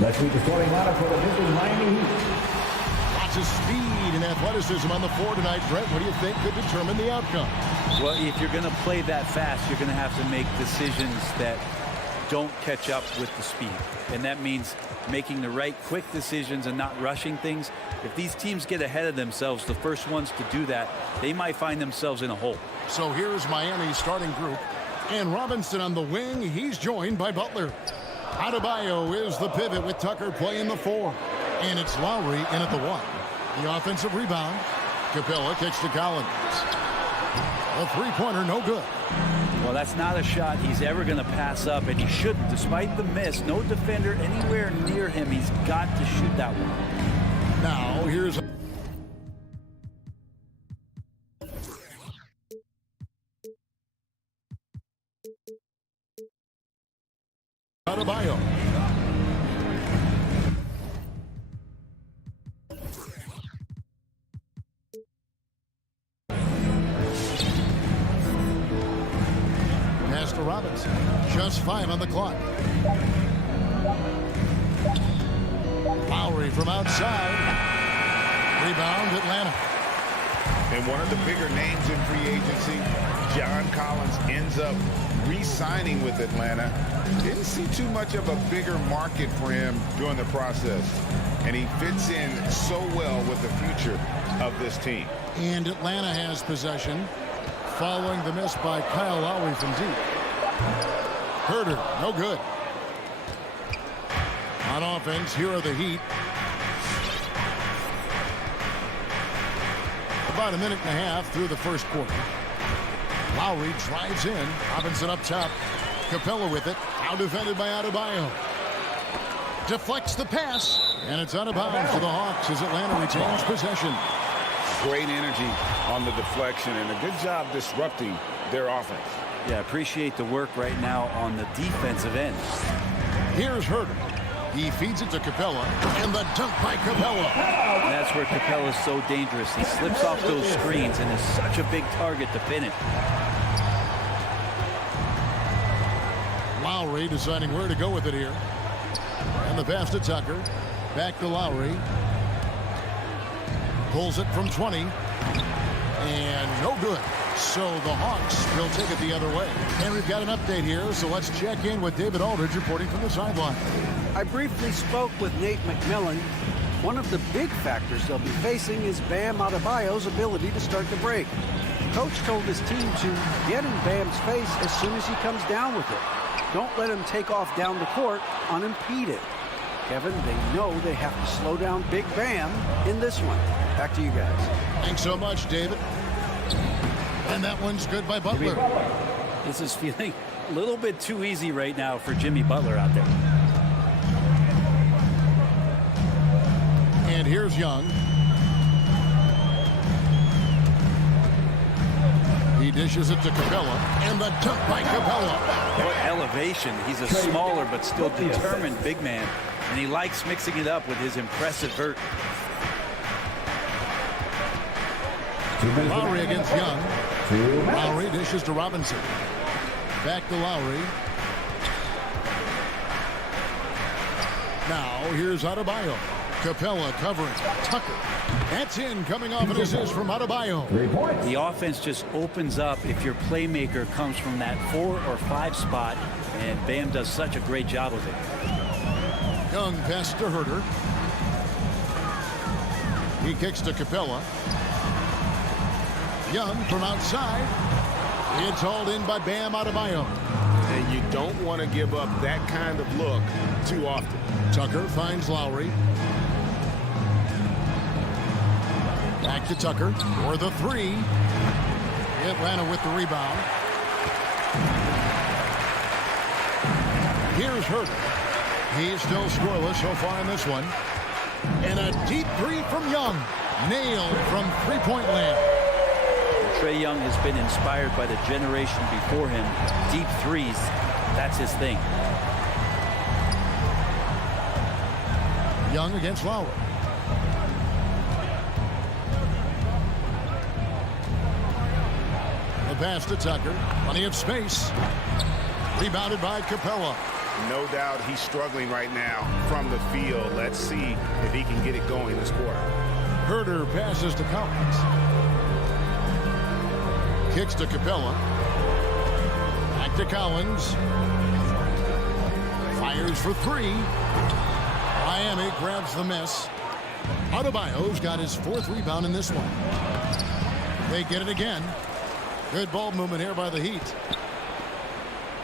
Let's meet the starting lineup for the Memphis Miami Heat. Lots of speed and athleticism on the floor tonight. Brett, what do you think could determine the outcome? Well, if you're going to play that fast, you're going to have to make decisions that don't catch up with the speed. And that means making the right quick decisions and not rushing things. If these teams get ahead of themselves, the first ones to do that, they might find themselves in a hole. So here's Miami's starting group. And Robinson on the wing. He's joined by Butler. Adebayo is the pivot with Tucker playing the 4. And it's Lowry in at the 1. The offensive rebound. Capella kicks to Collins. A three-pointer, no good. Well, that's not a shot he's ever going to pass up, and he shouldn't. Despite the miss, no defender anywhere near him. He's got to shoot that one. Now, here's Adebayo. Pass to Robinson. Just 5 on the clock. Lowry from outside. Rebound, Atlanta. And one of the bigger names in free agency, John Collins, ends up re-signing with Atlanta. Didn't see too much of a bigger market for him during the process. And he fits in so well with the future of this team. And Atlanta has possession following the miss by Kyle Lowry from deep. Herter, no good. On offense, here are the Heat. About a minute and a half through the first quarter. Lowry drives in. Robinson up top. Capella with it. Now defended by Adebayo. Deflects the pass. And it's out of bounds for the Hawks as Atlanta retains possession. Great energy on the deflection and a good job disrupting their offense. Yeah, appreciate the work right now on the defensive end. Here's Herter. He feeds it to Capella, and the dunk by Capella. And that's where Capella is so dangerous. He slips off those screens and is such a big target to pin it. Lowry deciding where to go with it here. And the pass to Tucker. Back to Lowry. Pulls it from 20. And no good. So the Hawks will take it the other way. And we've got an update here, so let's check in with David Aldridge reporting from the sideline. I briefly spoke with Nate McMillan. One of the big factors they'll be facing is Bam Adebayo's ability to start the break. Coach told his team to get in Bam's face as soon as he comes down with it. Don't let him take off down the court unimpeded. Kevin, they know they have to slow down Big Bam in this one. Back to you guys. Thanks so much, David. And that one's good by Butler. This is feeling a little bit too easy right now for Jimmy Butler out there. And here's Young. He dishes it to Capella. And the dunk by Capella. What elevation. He's a smaller but still determined big man. And he likes mixing it up with his impressive vert. Lowry against Young. Lowry dishes to Robinson. Back to Lowry. Now here's Adebayo. Capella covering. Tucker. That's in, coming off an assist from Adebayo. The offense just opens up if your playmaker comes from that 4 or 5 spot, and Bam does such a great job of it. Young pass to Herter. He kicks to Capella. Young from outside. It's hauled in by Bam Adebayo. And you don't want to give up that kind of look too often. Tucker finds Lowry. Back to Tucker for the 3. Atlanta with the rebound. Here's Herter. He's still scoreless so far in this one. And a deep 3 from Young. Nailed from three-point land. Trae Young has been inspired by the generation before him. Deep threes, that's his thing. Young against Lowry. The pass to Tucker. Plenty of space. Rebounded by Capella. No doubt he's struggling right now from the field. Let's see if he can get it going this quarter. Herder passes to Collins. Kicks to Capella. Back to Collins. Fires for three. Miami grabs the miss. Adebayo's got his 4th rebound in this one. They get it again. Good ball movement here by the Heat.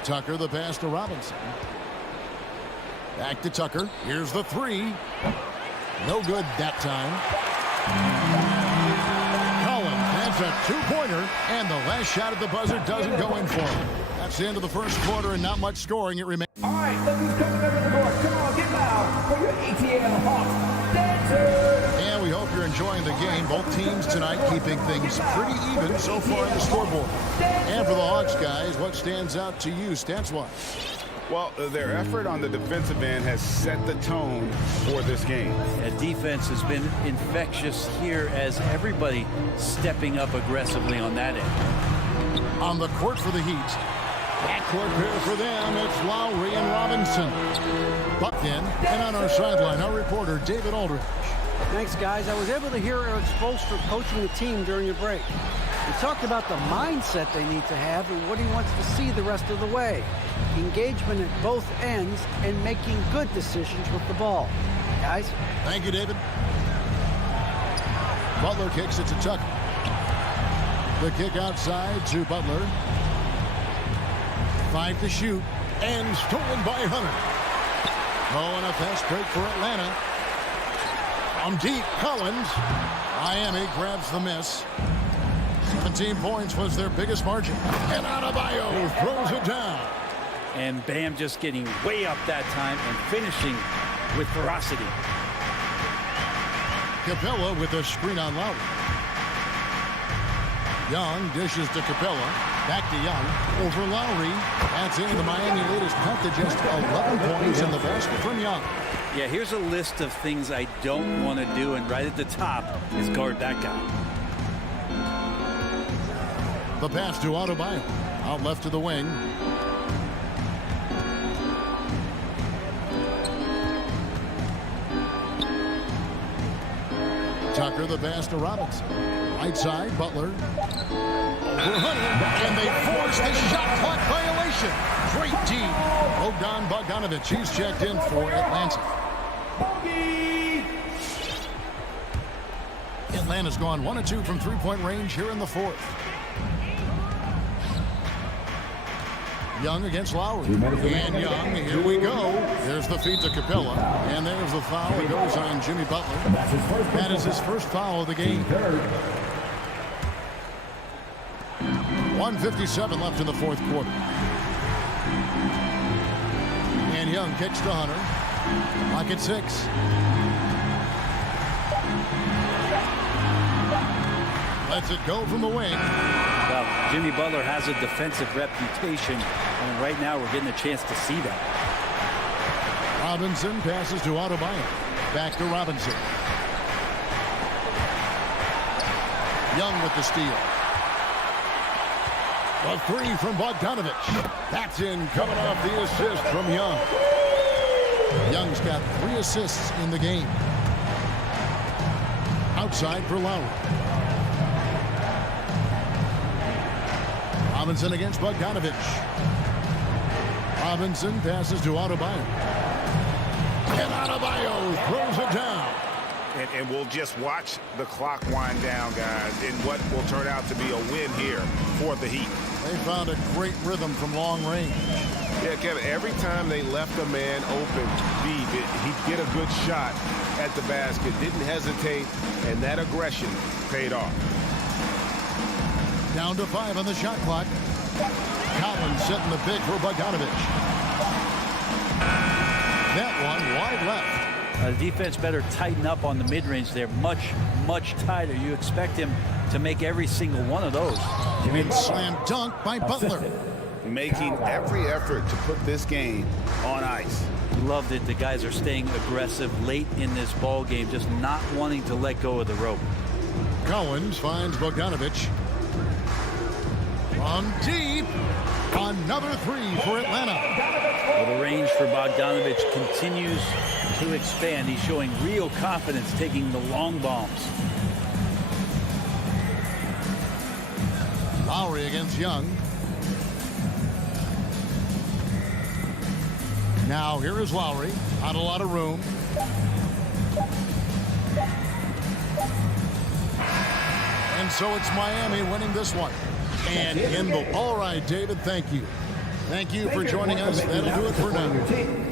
Tucker the pass to Robinson. Back to Tucker. Here's the three. No good that time. Collins has a 2-pointer, and the last shot at the buzzer doesn't go in for him. That's the end of the first quarter, and not much scoring. It remains. All right, look who's coming over the court. Come on, get loud for your ATL Hawks dancers. And we hope you're enjoying the game. Both teams tonight keeping things pretty even so far in the scoreboard. And for the Hawks, guys, what stands out to you stats-wise? Well, their effort on the defensive end has set the tone for this game. Defense has been infectious here as everybody stepping up aggressively on that end. On the court for the Heat. Backcourt pair for them. It's Lowry and Robinson. Buckton, and on our sideline, our reporter, David Aldridge. Thanks, guys. I was able to hear Eric Spoelstra coaching the team during the break. He talked about the mindset they need to have and what he wants to see the rest of the way. Engagement at both ends and making good decisions with the ball. Guys? Thank you, David. Butler kicks it to Tucker. The kick outside to Butler. 5 to shoot. And stolen by Hunter. Oh, and a fast break for Atlanta. From deep, Collins. Miami grabs the miss. 17 points was their biggest margin. And Adebayo throws it down. And Bam just getting way up that time and finishing with ferocity. Capella with a screen on Lowry. Young dishes to Capella. Back to Young. Over Lowry. That's in. The Miami latest cut to just 11 points in the basket from Young. Yeah, here's a list of things I don't want to do, and right at the top is guard that guy. The pass to Adebayo. Out left to the wing. Tucker the pass to Robinson. Right side, Butler. Over Hunter, and they force the shot clock violation. Great D. Bogdanovich, he's checked in for Atlanta. Atlanta's gone 1 of 2 from 3-point range here in the 4th. Young against Lowry. And Young, here we go. There's the feed to Capella. And there's the foul that goes on Jimmy Butler. That is his first foul of the game. 1:57 left in the 4th quarter. And Young kicks to Hunter. Lock at 6. Lets it go from the wing. Well, Jimmy Butler has a defensive reputation, and right now we're getting a chance to see that. Robinson passes to Adebayo. Back to Robinson. Young with the steal. A 3 from Bogdanovich. That's in, coming off the assist from Young. Young's got 3 assists in the game. Outside for Lowry. Robinson against Bogdanovich. Robinson passes to Adebayo. And Adebayo throws it down. And we'll just watch the clock wind down, guys, in what will turn out to be a win here for the Heat. They found a great rhythm from long range. Yeah, Kevin, every time they left a man open deep, he'd get a good shot at the basket, didn't hesitate, and that aggression paid off. Down to 5 on the shot clock. Collins setting the pick for Bogdanovich. That one wide left. The defense better tighten up on the mid-range there. Much tighter. You expect him to make every single one of those. And slam dunk by Butler. Making every effort to put this game on ice. Loved it. The guys are staying aggressive late in this ball game, just not wanting to let go of the rope. Collins finds Bogdanovich. From deep. Another another three for Atlanta. Well, the range for Bogdanovich continues to expand. He's showing real confidence taking the long bombs. Lowry against Young. Now here is Lowry. Not a lot of room. And so it's Miami winning this one. And in the all right, David, thank you. Thank you for joining us. That'll do it for now.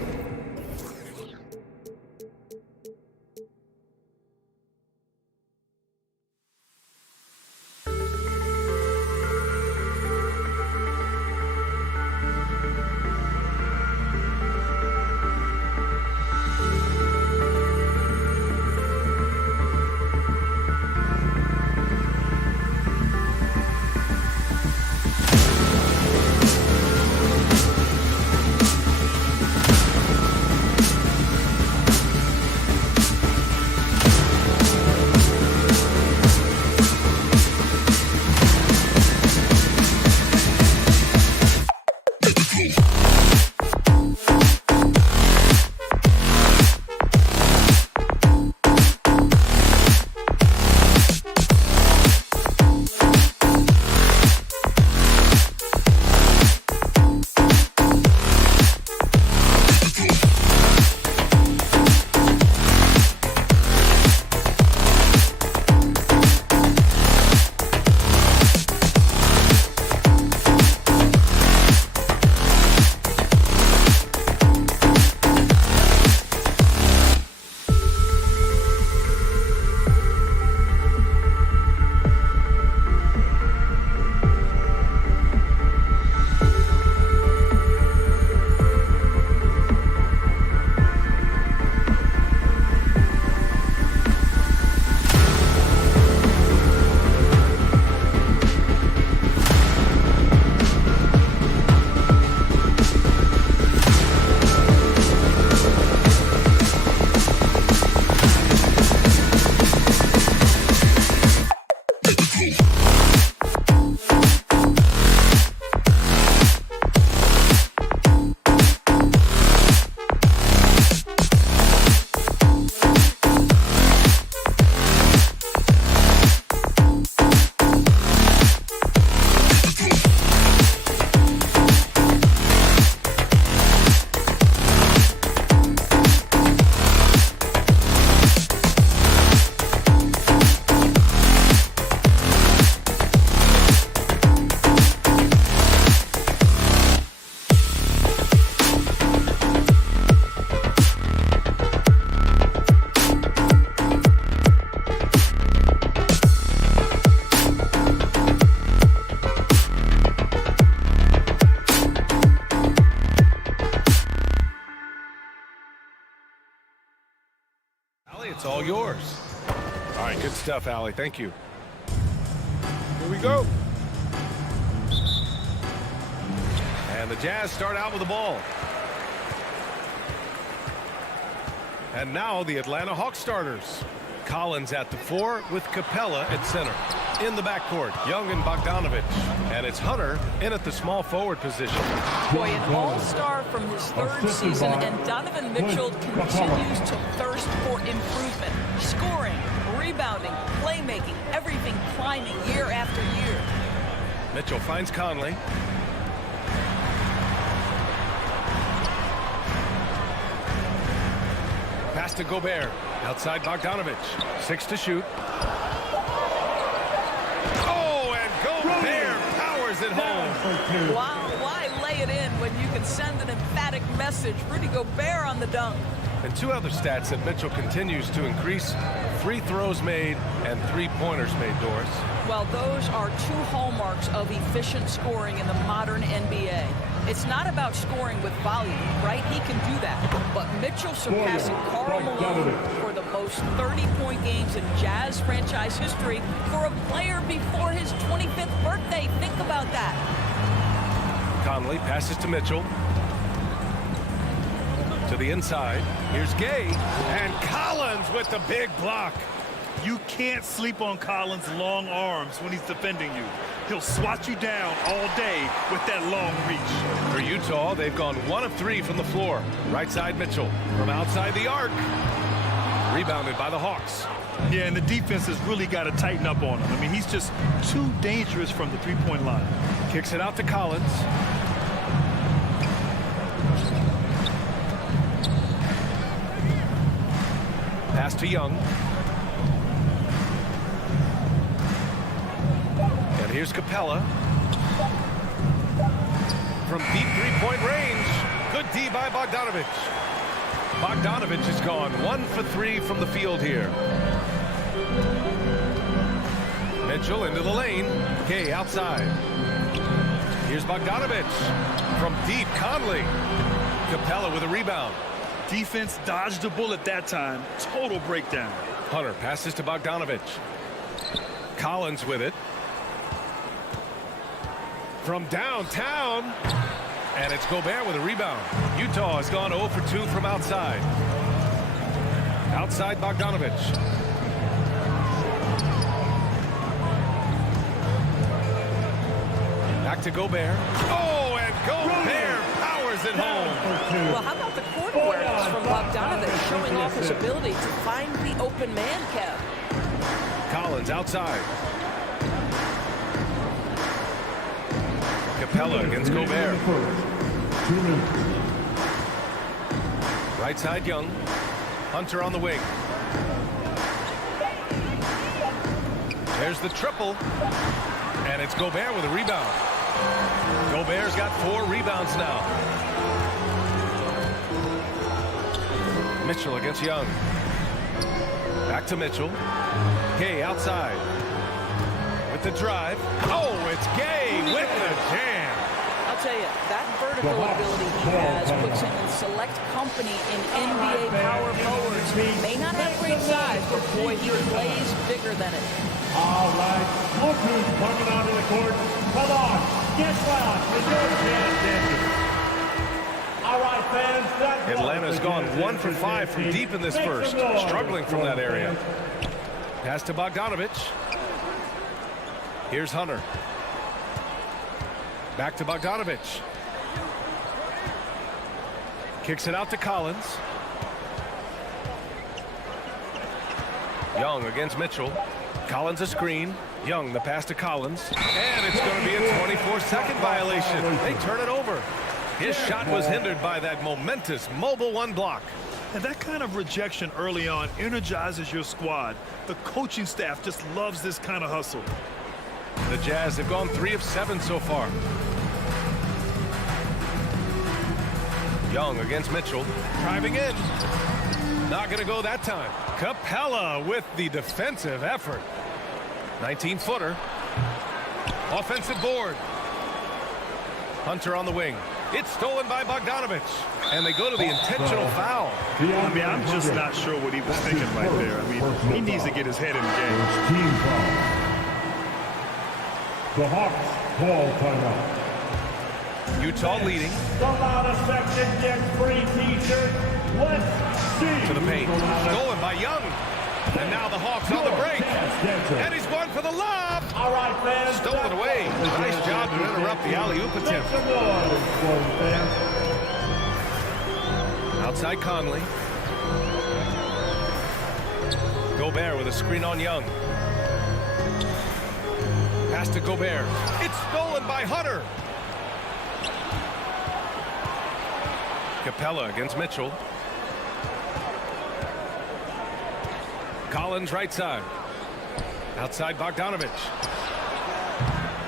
It's all yours. All right, good stuff, Allie. Thank you. Here we go. And the Jazz start out with the ball. And now the Atlanta Hawks starters. Collins at the 4 with Capella at center. In the backcourt, Young and Bogdanovich. And it's Hunter in at the small forward position. Boy, an all-star from his third season, and Donovan Mitchell continues to thirst for improvement. Scoring, rebounding, playmaking, everything climbing year after year. Mitchell finds Conley. Pass to Gobert. Outside Bogdanovich. 6 to shoot. Oh, and Gobert powers it home. Wow, why lay it in when you can send an emphatic message? Rudy Gobert on the dunk. And 2 other stats that Mitchell continues to increase: free throws made and 3-pointers made, Doris. Well, those are 2 hallmarks of efficient scoring in the modern NBA. It's not about scoring with volume, right? He can do that. But Mitchell surpassing Karl Malone for the most 30-point games in Jazz franchise history for a player before his 25th birthday. Think about that. Conley passes to Mitchell. To the inside. Here's Gay. And Collins with the big block. You can't sleep on Collins' long arms when he's defending you. He'll swat you down all day with that long reach. For Utah, they've gone 1 of 3 from the floor. Right side Mitchell from outside the arc. Rebounded by the Hawks. Yeah, and the defense has really got to tighten up on him. I mean, he's just too dangerous from the three-point line. Kicks it out to Collins. Pass to Young. And here's Capella. From deep three-point range. Good D by Bogdanovich. Bogdanovich has gone 1 for 3 from the field here. Mitchell into the lane. Kay outside. Here's Bogdanovich. From deep, Conley. Capella with a rebound. Defense dodged the bullet that time. Total breakdown. Hunter passes to Bogdanovich. Collins with it. From downtown. And it's Gobert with a rebound. Utah has gone 0 for 2 from outside. Outside Bogdanovich. Back to Gobert. Oh, and Gobert powers it home. Well, how about the court awareness from Bogdanovich, showing off his ability to find the open man, Kev. Collins outside. Capella against Gobert. Right side Young. Hunter on the wing. There's the triple. And it's Gobert with a rebound. Gobert's got 4 rebounds now. Mitchell against Young. Back to Mitchell. Gay outside. With the drive. Oh, it's Gay with the jam. I'll tell you, that vertical ability he has puts him in select company in NBA power forwards. May not have great size, but boy, he plays bigger than it. All right, look who's coming onto the court. Come on, get loud for your chance. All right, fans. Atlanta's gone 1 for 5 from deep in this first. Struggling from that area. Pass to Bogdanovich. Here's Hunter. Back to Bogdanovich. Kicks it out to Collins. Young against Mitchell. Collins a screen. Young the pass to Collins. And it's going to be a 24-second violation. They turn it over. His shot was hindered by that momentous mobile 1 block. And that kind of rejection early on energizes your squad. The coaching staff just loves this kind of hustle. The Jazz have gone 3 of 7 so far. Young against Mitchell. Driving in. Not going to go that time. Capella with the defensive effort. 19-footer. Offensive board. Hunter on the wing. It's stolen by Bogdanovich. And they go to the intentional foul. I mean, I'm just not sure what he was thinking right there. I mean, he needs to get his head in the game. Team foul. The Hawks call timeout. Utah leading. Solana section gets free t-shirt. Let's see. To the paint. Stolen by Young. And now the Hawks on the break. And he's going for the lob. All right, fans. Stolen away. Nice job to interrupt the alley-oop attempt. Outside Conley. Gobert with a screen on Young. Pass to Gobert. It's stolen by Hunter. Capella against Mitchell. Collins right side. Outside Bogdanovich.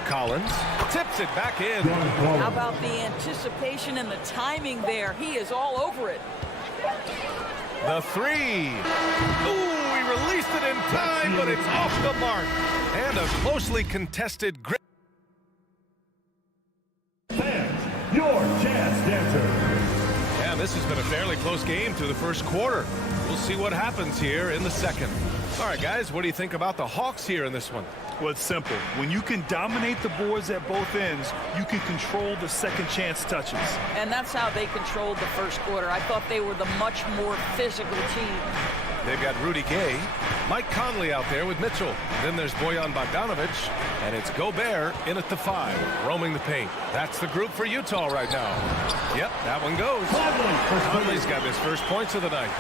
Collins tips it back in. How about the anticipation and the timing there? He is all over it. The 3. Ooh, he released it in time, but it's off the mark. And a closely contested grip. Fans, your Jazz dancer. Yeah, this has been a fairly close game through the first quarter. We'll see what happens here in the second. All right, guys, what do you think about the Hawks here in this one? Well, it's simple. When you can dominate the boards at both ends, you can control the second chance touches. And that's how they controlled the first quarter. I thought they were the much more physical team. They've got Rudy Gay. Mike Conley out there with Mitchell. Then there's Bojan Bogdanovic, and it's Gobert in at the 5, roaming the paint. That's the group for Utah right now. Yep, that one goes. Conley's got his first points of the night.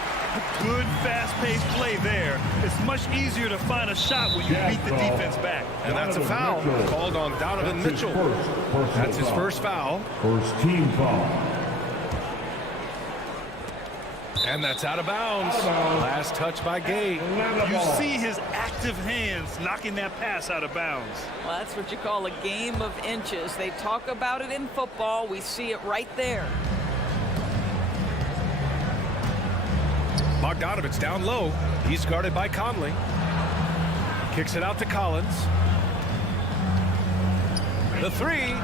Good, fast-paced play there. It's much easier to find a shot when you beat the defense back. And that's a foul called on Donovan Mitchell. That's his first foul. First team foul. And that's out of bounds. Last touch by Gay. You see his active hands knocking that pass out of bounds. Well, that's what you call a game of inches. They talk about it in football. We see it right there. Bogdanovic down low. He's guarded by Conley. Kicks it out to Collins. The 3.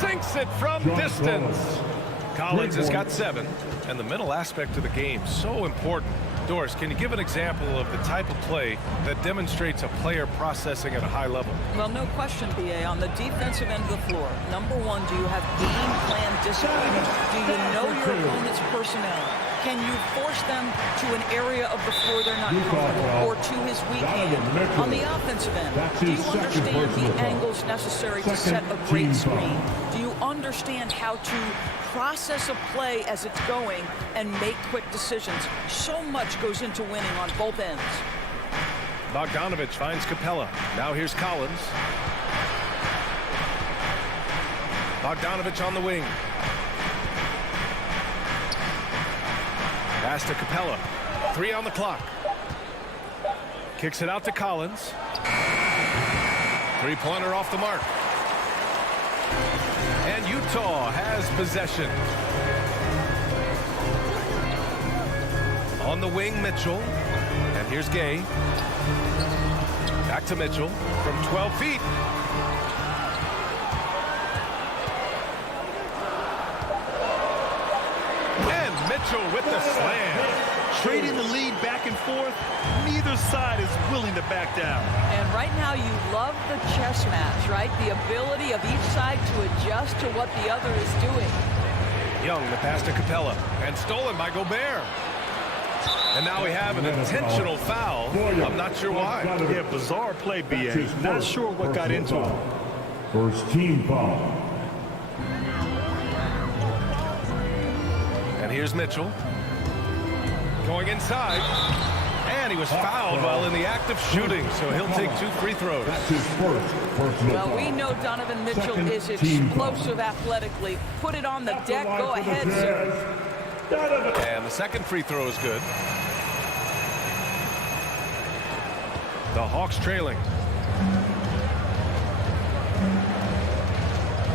Sinks it from distance. Collins has got 7. And the mental aspect of the game, so important. Doris, can you give an example of the type of play that demonstrates a player processing at a high level? Well, no question, B.A. On the defensive end of the floor, number one, do you have game plan discipline? Do you know your opponent's personnel? Can you force them to an area of the floor they're not comfortable or to his weak hand? On the offensive end, do you understand the angles necessary to set a great screen? Do you understand how to process a play as it's going and make quick decisions? So much goes into winning on both ends. Bogdanovic finds Capella. Now here's Collins. Bogdanovic on the wing. Pass to Capella. 3 on the clock. Kicks it out to Collins. 3-pointer off the mark. And Utah has possession. On the wing, Mitchell. And here's Gay. Back to Mitchell from 12 feet. And Mitchell with the slam. Trading the lead back and forth, neither side is willing to back down. And right now you love the chess match, right? The ability of each side to adjust to what the other is doing. Young, the pass to Capella, and stolen by Gobert. And now we have an intentional foul. I'm not sure why. Yeah, bizarre play, B.A. Not sure what got into him. First team foul. And here's Mitchell. Going inside. And he was fouled while in the act of shooting, so he'll take 2 free throws. That's his first personal Well, foul. we know Donovan Mitchell is explosive athletically. Put it on the deck. Go ahead, sir. And the second free throw is good. The Hawks trailing.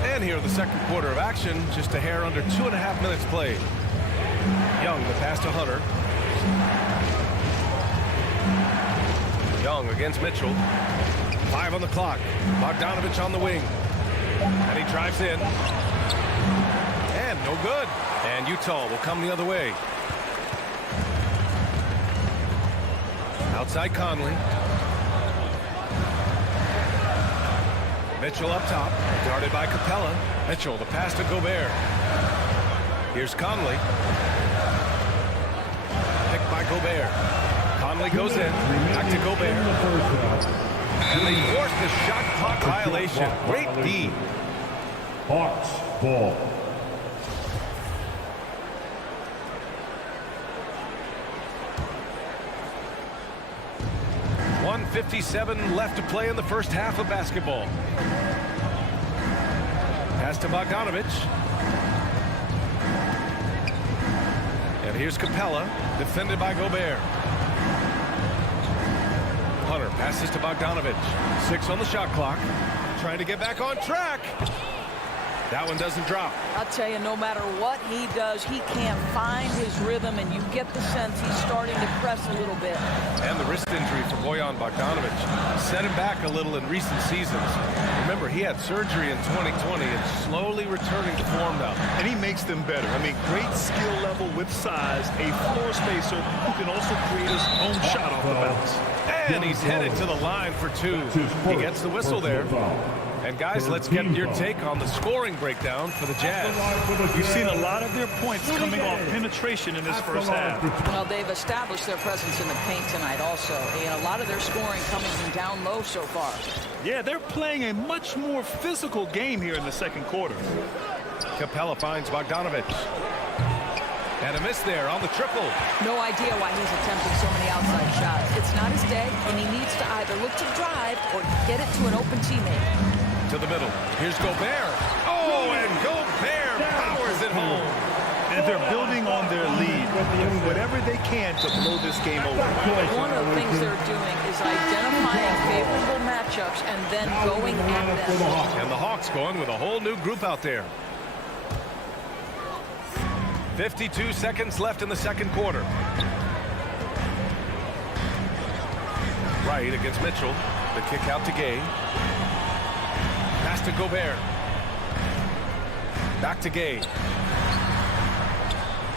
And here the second quarter of action, just a hair under 2.5 minutes played. Young, the pass to Hunter. Young against Mitchell. 5 on the clock. Bogdanovic on the wing. And he drives in. And no good. And Utah will come the other way. Outside Conley. Mitchell up top. Guarded by Capella. Mitchell, the pass to Gobert. Here's Conley. Picked by Gobert. Conley goes in. Back to Gobert. And they force the shot clock violation. Great D. Hawks ball. .157 left to play in the first half of basketball. Pass to Bogdanovic. And here's Capella, defended by Gobert. Hunter passes to Bogdanovic. 6 on the shot clock. Trying to get back on track. That one doesn't drop. I'll tell you, no matter what he does, he can't find his rhythm, and you get the sense he's starting to press a little bit. And the wrist injury for Bojan Bogdanovic set him back a little in recent seasons. Remember, he had surgery in 2020 and slowly returning to form now. And he makes them better. I mean, great skill level with size, a floor spacer who can also create his own shot off the bounce. And he's headed to the line for 2. He gets the whistle there. And guys, let's get your take on the scoring breakdown for the Jazz. You've seen a lot of their points coming off penetration in this first half. Well, they've established their presence in the paint tonight also. And a lot of their scoring coming from down low so far. Yeah, they're playing a much more physical game here in the second quarter. Capella finds Bogdanovich. And a miss there on the triple. No idea why he's attempting so many outside shots. It's not his day, and he needs to either look to drive or get it to an open teammate. To the middle. Here's Gobert. Oh, and Gobert powers it home. And they're building on their lead. Whatever they can to blow this game over. One of the things they're doing is identifying favorable matchups and then going at them. And the Hawks going with a whole new group out there. 52 seconds left in the second quarter. Wright against Mitchell. The kick out to Gay. Pass to Gobert. Back to Gay.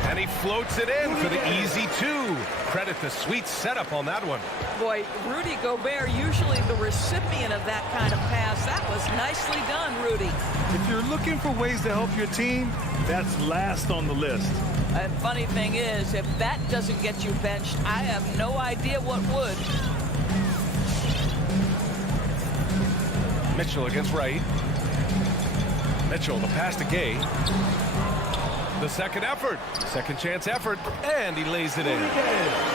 And he floats it in for the easy two. Credit the sweet setup on that one. Boy, Rudy Gobert, usually the recipient of that kind of pass. That was nicely done, Rudy. If you're looking for ways to help your team, that's last on the list. And funny thing is, if that doesn't get you benched, I have no idea what would. Mitchell against Wright. Mitchell, the pass to Gay. The second effort. Second chance effort. And he lays it in.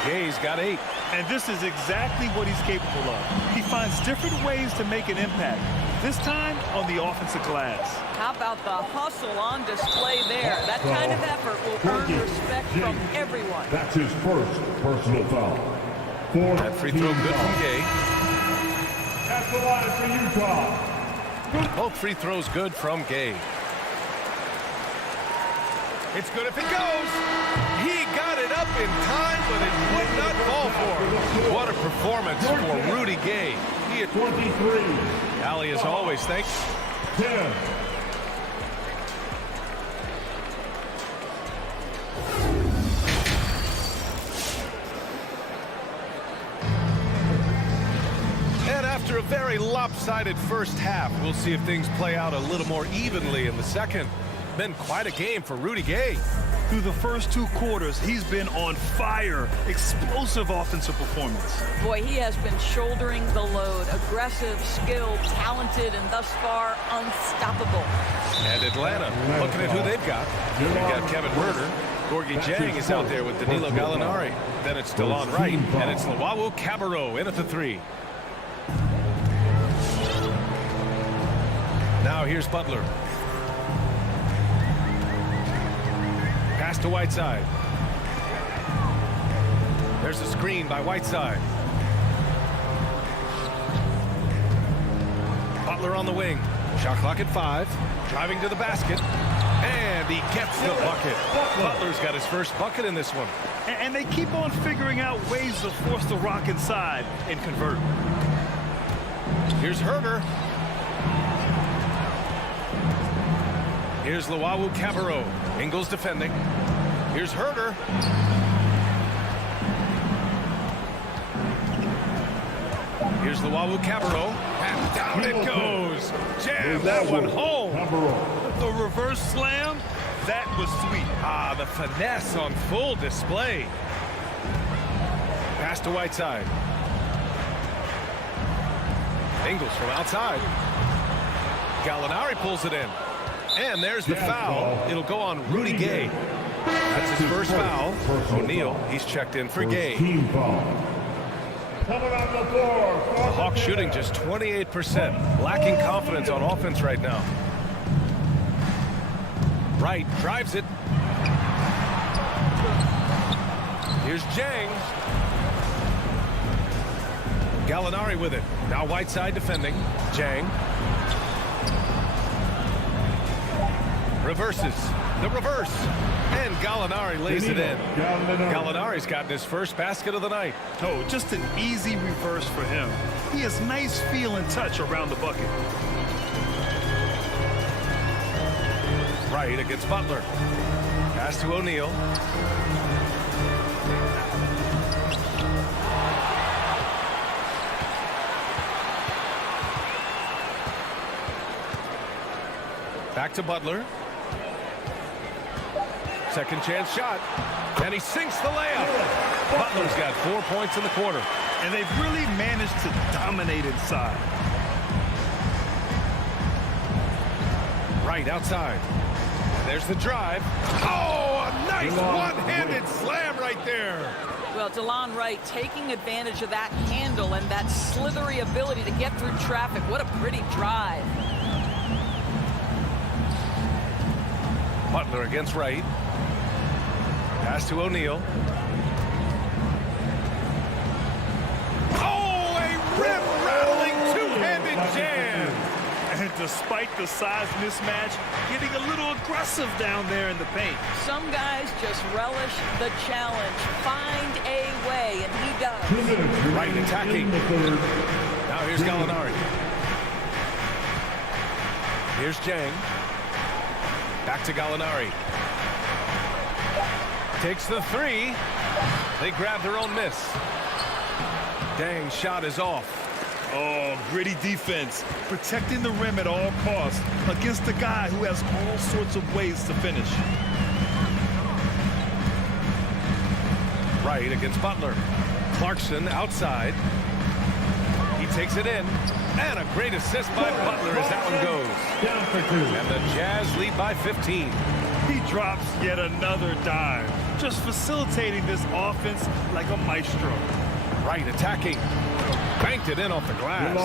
Gay's got 8. And this is exactly what he's capable of. He finds different ways to make an impact. This time on the offensive glass. How about the hustle on display there? That kind of effort will earn respect from everyone. That's his first personal foul. That free throw good from Gay. That's the line for Utah. Both free throws good from Gay. It's good if it goes. He got it up in time, but it would not fall for him. What a performance for Rudy Gay. He had 23. Allie, as always, thanks. 10. And after a very lopsided first half, we'll see if things play out a little more evenly in the second. Been quite a game for Rudy Gay. Through the first 2 quarters, he's been on fire. Explosive offensive performance. Boy, he has been shouldering the load. Aggressive, skilled, talented, and thus far unstoppable. And Atlanta, looking at who they've got. They've got Kevin Herter. Gorgie Jang is out there with Danilo Gallinari. Then it's DeLon Wright, and it's Luwawu Cabarrot in at the 3. Now here's Butler. Pass to Whiteside. There's a screen by Whiteside. Butler on the wing. Shot clock at 5. Driving to the basket. And he gets the bucket. Butler's got his first bucket in this one. And they keep on figuring out ways to force the rock inside and convert. Here's Herter. Here's Luwawu Cabarrot. Ingles defending. Here's Herter. Here's Luwawu Cabarrot. And down it goes. Jam that one home. The reverse slam, that was sweet. Ah, the finesse on full display. Pass to Whiteside. Ingles from outside. Gallinari pulls it in. And there's the foul. It'll go on Rudy Gay. That's his first foul. O'Neal, he's checked in for Gay. Team foul. Coming on the floor. The Hawks shooting just 28%. Lacking confidence on offense right now. Wright drives it. Here's Jang. Gallinari with it. Now Whiteside defending. Jang. Reverses. The reverse. And Gallinari lays it in. Gallinari's gotten his first basket of the night. Oh, just an easy reverse for him. He has nice feel and touch around the bucket. Wright against Butler. Pass to O'Neal. Back to Butler. Second chance shot. And he sinks the layup. Butler's got 4 points in the quarter. And they've really managed to dominate inside. Right outside. And there's the drive. Oh, a nice one-handed slam right there. Well, DeLon Wright taking advantage of that handle and that slithery ability to get through traffic. What a pretty drive. Butler against Wright. Pass to O'Neal. Oh, a rim-rattling two-handed jam. And despite the size mismatch, getting a little aggressive down there in the paint. Some guys just relish the challenge. Find a way, and he does. Wright attacking. Now here's Gallinari. Here's Jang. Back to Gallinari. Takes the three. They grab their own miss. Dang, shot is off. Oh, gritty defense. Protecting the rim at all costs against a guy who has all sorts of ways to finish. Wright against Butler. Clarkson outside. He takes it in. And a great assist by Butler as that one goes. Down for two. And the Jazz lead by 15. He drops yet another dive, just facilitating this offense like a maestro. Wright attacking. Banked it in off the glass.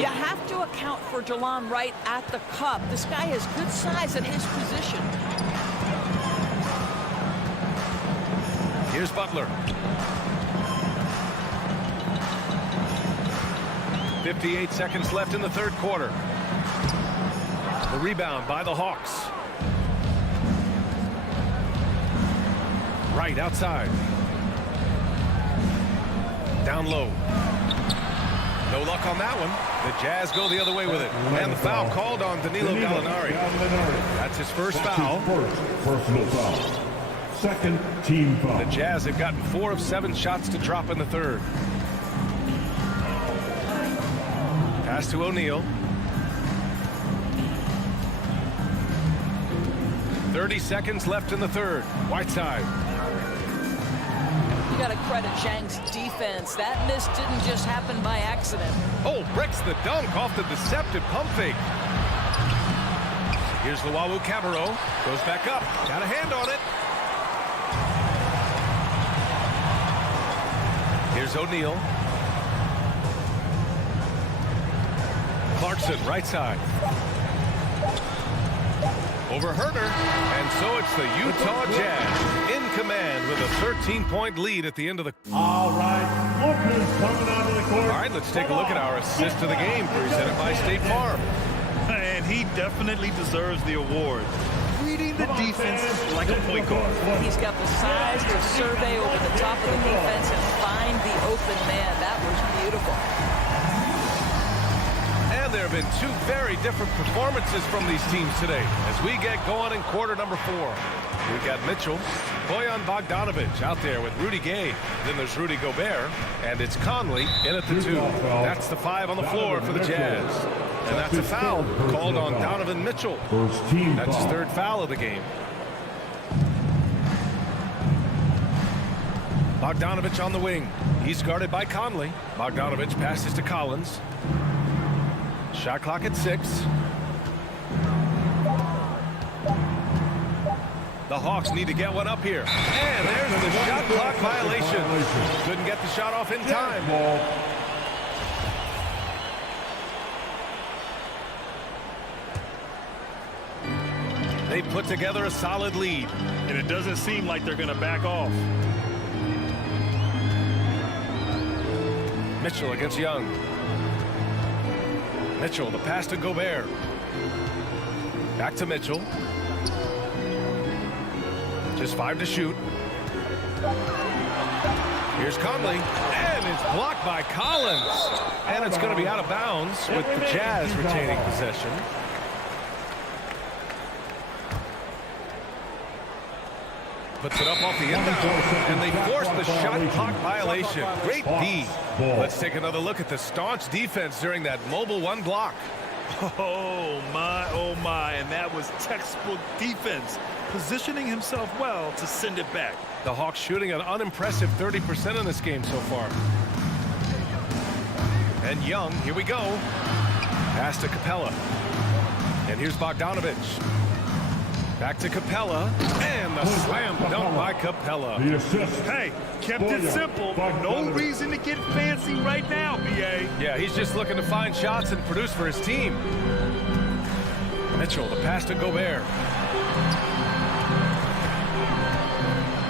You have to account for DeLon Wright at the cup. This guy has good size at his position. Here's Butler. 58 seconds left in the third quarter. The rebound by the Hawks. Wright outside. Down low. No luck on that one. The Jazz go the other way with it. And the foul called on Danilo Gallinari. That's his first foul. Personal foul. Second team foul. The Jazz have gotten 4 of 7 shots to drop in the third. Pass to O'Neal. 30 seconds left in the third. Whiteside. You got to credit Zhang's defense. That miss didn't just happen by accident. Oh, breaks the dunk off the deceptive pump fake. Here's Luau Cabarro. Goes back up. Got a hand on it. Here's O'Neal. Clarkson, right side. Over Herter. And so it's the Utah Jazz in command with a 13-point lead at the end of the... All right, Lucas coming onto the court. All right, let's take a look at our assist of the game presented by State Farm. And he definitely deserves the award. Reading the defense like a point guard. He's got the size to survey over the top of the defense and find the open man. That was beautiful. And there have been 2 very different performances from these teams today as we get going in quarter number 4. We've got Mitchell, Bojan Bogdanovic out there with Rudy Gay. Then there's Rudy Gobert, and it's Conley in at the 2. That's the 5 on the floor for the Jazz. And that's a foul called on Donovan Mitchell. That's his 3rd foul of the game. Bogdanovic on the wing. He's guarded by Conley. Bogdanovic passes to Collins. Shot clock at 6. The Hawks need to get one up here. And there's the shot clock violation. Couldn't get the shot off in time. They put together a solid lead. And it doesn't seem like they're going to back off. Mitchell against Young. Mitchell, the pass to Gobert. Back to Mitchell. Just 5 to shoot. Here's Conley. And it's blocked by Collins. And it's going to be out of bounds with the Jazz retaining possession. Puts it up off the inbound. And they force the shot clock violation. Great D. Let's take another look at the staunch defense during that mobile 1 block. Oh, my, and that was textbook defense, positioning himself well to send it back. The Hawks shooting an unimpressive 30% in this game so far. And Young, here we go. Pass to Capella. And here's Bogdanovich. Back to Capella. And the slam dunk by Capella. The assist. Hey, kept it simple. No reason to get fancy right now, BA. Yeah, he's just looking to find shots and produce for his team. Mitchell, the pass to Gobert.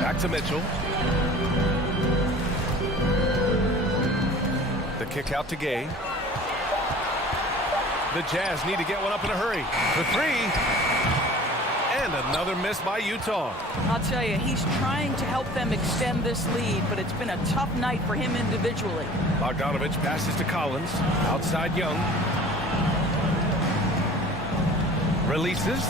Back to Mitchell. The kick out to Gay. The Jazz need to get one up in a hurry. For three. And another miss by Utah. I'll tell you, he's trying to help them extend this lead, but it's been a tough night for him individually. Bogdanovich passes to Collins. Outside Young. Releases.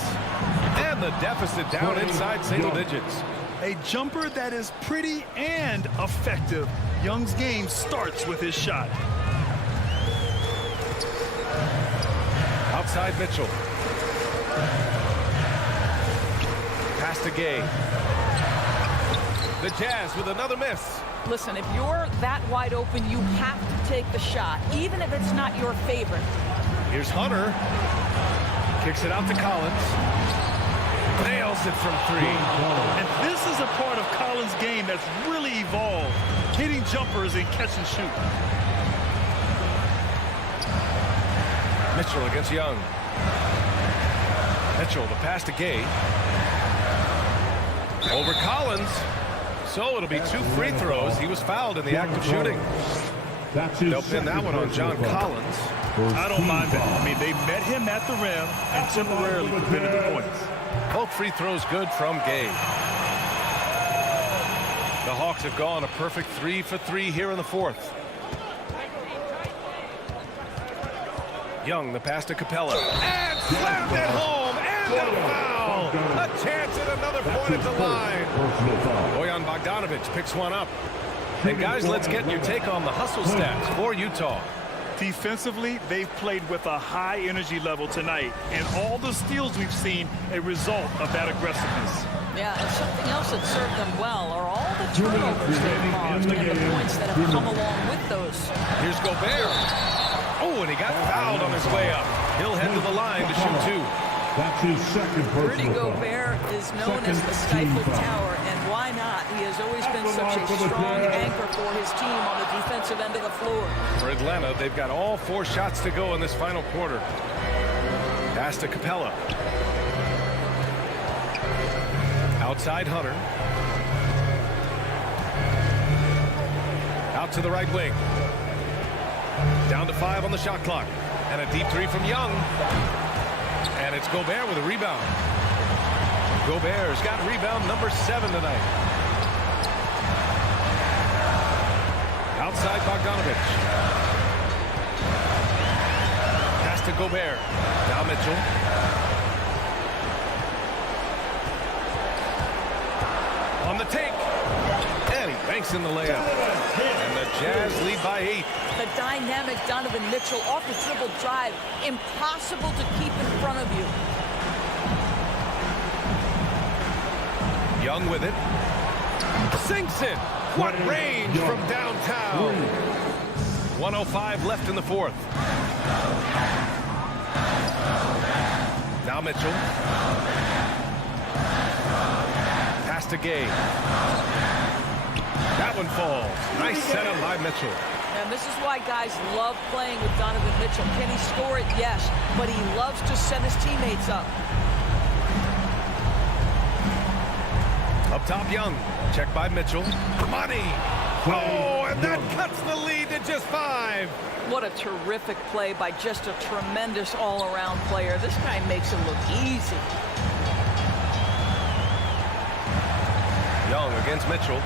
And the deficit down inside single digits. A jumper that is pretty and effective. Young's game starts with his shot. Outside Mitchell. Pass to Gay. The Jazz with another miss. Listen, if you're that wide open, you have to take the shot, even if it's not your favorite. Here's Hunter. Kicks it out to Collins. Nails it from three. And this is a part of Collins' game that's really evolved, hitting jumpers and catch and shoot. Mitchell against Young. Mitchell, the pass to Gay. Over Collins. So it'll be 2 free throws. He was fouled in the act of shooting. They'll pin that one on John Collins. I don't mind that. I mean, they met him at the rim and temporarily prevented the points. Both free throws good from Gay. The Hawks have gone a perfect 3 for 3 here in the fourth. Young, the pass to Capella. And slammed it home. And a foul. A chance at another point at the line. Bojan Bogdanovich picks one up. And guys, let's get your take on the hustle stats for Utah. Defensively, they've played with a high energy level tonight, and all the steals we've seen a result of that aggressiveness. Yeah, and something else that served them well are all the turnovers they've caused and the points that have come along with those. Here's Gobert. Oh, and he got fouled on his way up. He'll head to the line to shoot 2. That's his second Rudy personal foul. Gobert is known as the stifled tower, and why not? He has always been such a strong anchor for his team on the defensive end of the floor. For Atlanta, they've got all 4 shots to go in this final quarter. Pass to Capella. Outside Hunter. Out to the right wing. Down to 5 on the shot clock. And a deep 3 from Young. And it's Gobert with a rebound. Gobert's got rebound number 7 tonight. Outside Bogdanovich. Pass to Gobert. Now Mitchell. On the take. And he banks in the layup. And the Jazz lead by 8. The dynamic Donovan Mitchell off the dribble drive. Impossible to keep in front of you. Young with it. Sinks it. What range from downtown. 1:05 left in the fourth. Now Mitchell. Pass to Gay. That one falls. Nice setup by Mitchell. And this is why guys love playing with Donovan Mitchell. Can he score it? Yes. But he loves to set his teammates up. Up top, Young. Check by Mitchell. Money. Oh, and that cuts the lead to just 5. What a terrific play by just a tremendous all-around player. This guy makes it look easy. Young against Mitchell.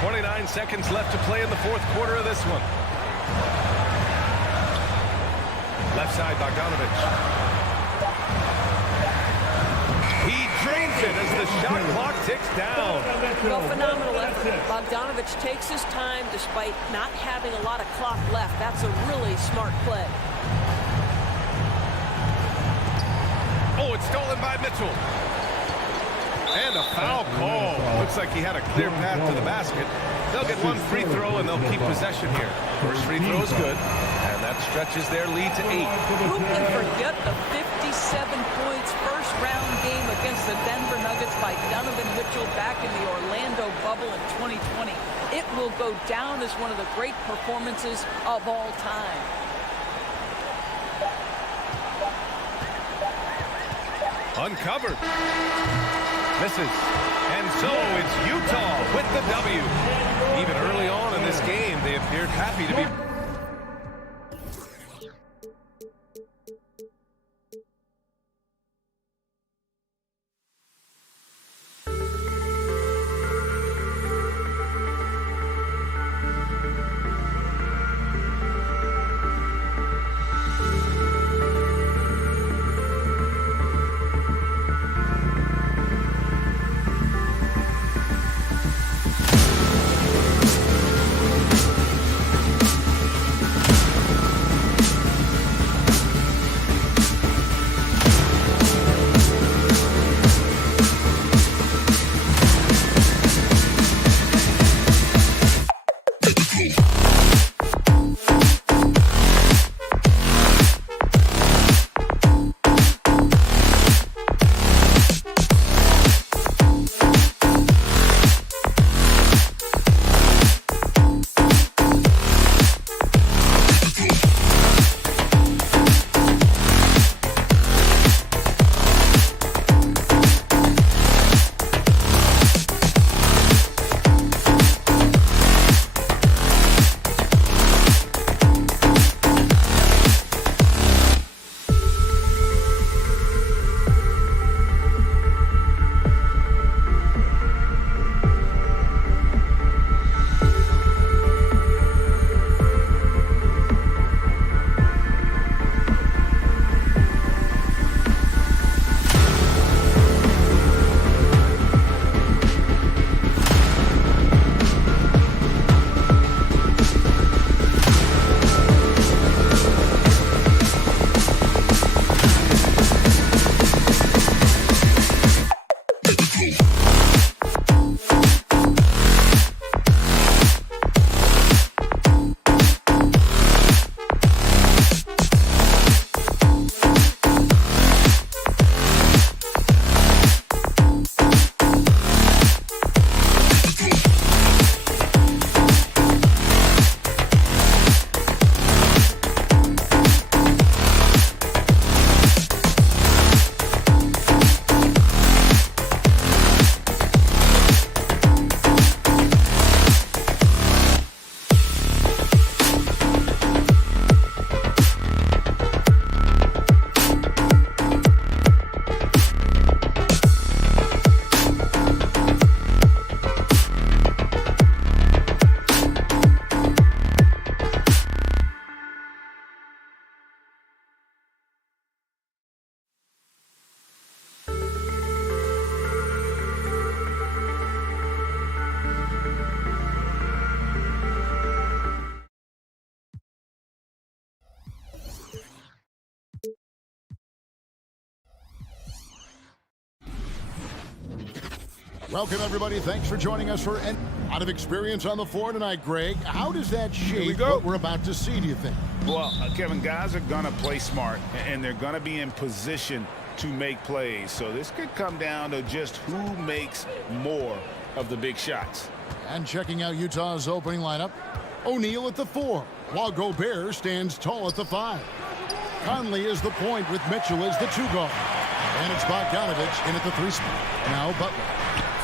29 seconds left to play in the fourth quarter of this one. Left side, Bogdanovich. He drains it as the shot clock ticks down. Well, phenomenal effort. Bogdanovich takes his time despite not having a lot of clock left. That's a really smart play. Oh, it's stolen by Mitchell. And a foul call. Looks like he had a clear path to the basket. They'll get one free throw, and they'll keep possession here. First free throw is good, and that stretches their lead to 8. Who can forget the 57 points first round game against the Denver Nuggets by Donovan Mitchell back in the Orlando bubble in 2020? It will go down as one of the great performances of all time. Uncovered. Misses. And so it's Utah with the W. Even early on in this game, they appeared happy to be... Welcome, everybody. Thanks for joining us for a lot of experience on the floor tonight, Greg. How does that shape what we're about to see, do you think? Well, Kevin, guys are going to play smart, and they're going to be in position to make plays. So this could come down to just who makes more of the big shots. And checking out Utah's opening lineup, O'Neal at the 4, while Gobert stands tall at the 5. Conley is the point with Mitchell as the 2 guard. And it's Bogdanovich in at the 3 spot. Now Butler,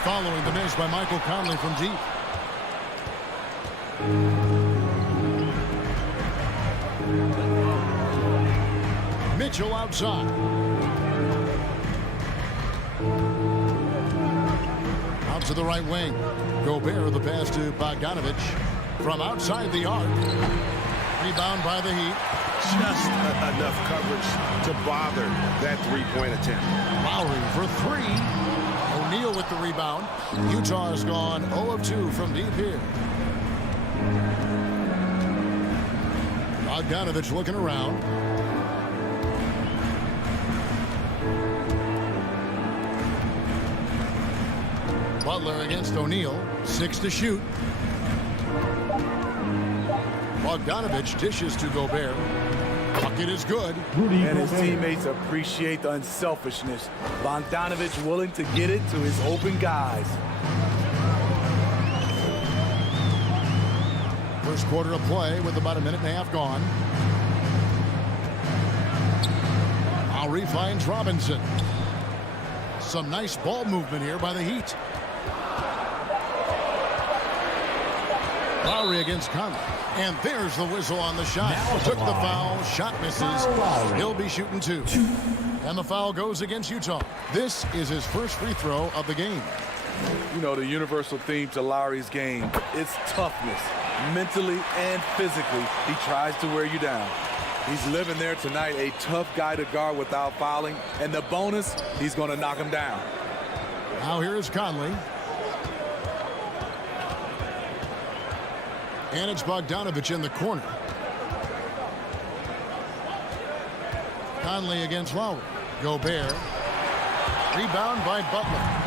following the miss by Michael Conley from deep. Mitchell outside. Out to the right wing. Gobert the pass to Bogdanovich from outside the arc. Rebound by the Heat. Just enough coverage to bother that three-point attempt. Lowry for 3. O'Neal with the rebound. Utah has gone 0 of 2 from deep here. Bogdanovich looking around. Butler against O'Neal. 6 to shoot. Bogdanovich dishes to Gobert. Bucket is good. And his teammates appreciate the unselfishness. Bogdanovich willing to get it to his open guys. First quarter of play with about a minute and a half gone. Lowry finds Robinson. Some nice ball movement here by the Heat. Lowry against Conley. And there's the whistle on the shot. Took the foul. Shot misses. He'll be shooting 2. And the foul goes against Utah. This is his first free throw of the game. You know, the universal theme to Lowry's game, it's toughness. Mentally and physically, he tries to wear you down. He's living there tonight, a tough guy to guard without fouling. And the bonus, he's going to knock him down. Now here is Conley. And it's Bogdanovich in the corner. Conley against Lowry. Gobert. Rebound by Butler.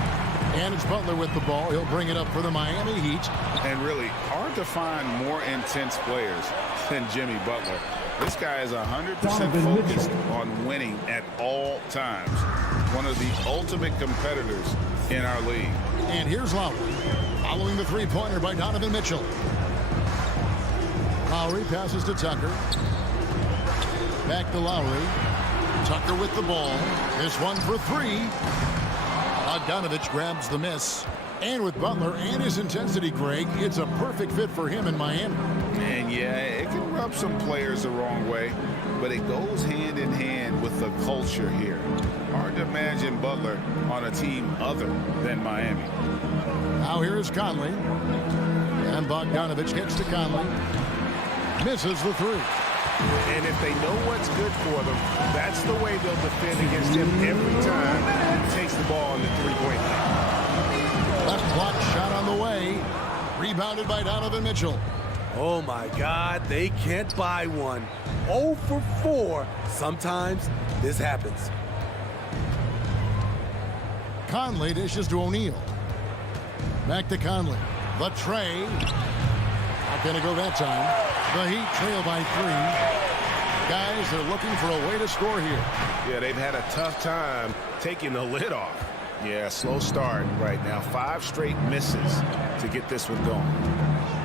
And it's Butler with the ball. He'll bring it up for the Miami Heat. And really hard to find more intense players than Jimmy Butler. This guy is 100% focused on winning at all times. One of the ultimate competitors in our league. And here's Lowry. Following the three-pointer by Donovan Mitchell. Lowry passes to Tucker. Back to Lowry. Tucker with the ball. This one for 3. Bogdanovich grabs the miss. And with Butler and his intensity, Greg, it's a perfect fit for him in Miami. And yeah, it can rub some players the wrong way, but it goes hand in hand with the culture here. Hard to imagine Butler on a team other than Miami. Now here is Conley. And Bogdanovich gets to Conley. Misses the 3. And if they know what's good for them, that's the way they'll defend against him every time he takes the ball in the three-point line. Left block shot on the way. Rebounded by Donovan Mitchell. Oh, my God, they can't buy one. 0 for 4. Sometimes this happens. Conley dishes to O'Neal. Back to Conley. The tray. Not going to go that time. The Heat trail by 3. Guys, they're looking for a way to score here. Yeah, they've had a tough time taking the lid off. Yeah, slow start right now. 5 straight misses to get this one going.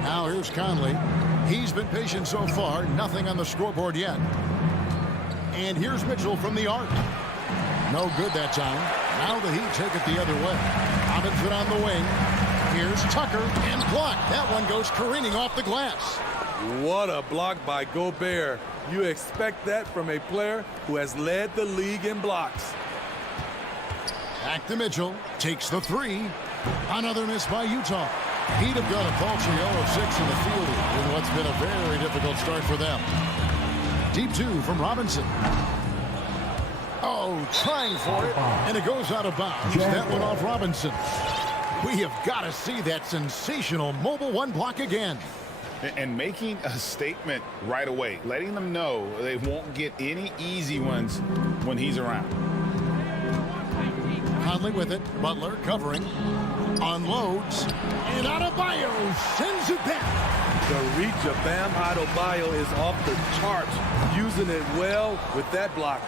Now here's Conley. He's been patient so far. Nothing on the scoreboard yet. And here's Mitchell from the arc. No good that time. Now the Heat take it the other way. Robinson on the wing. Here's Tucker and blocked. That one goes careening off the glass. What a block by Gobert. You expect that from a player who has led the league in blocks. Back to Mitchell. Takes the 3. Another miss by Utah. Heat have got a paltry 0 of 6 in the field in what's been a very difficult start for them. Deep 2 from Robinson. Oh, trying for it. And it goes out of bounds. That one off Robinson. We have got to see that sensational mobile 1 block again. And making a statement right away, letting them know they won't get any easy ones when he's around. Conley with it. Butler covering. Unloads. And Adebayo sends it back. The reach of Bam Adebayo is off the charts. Using it well with that block.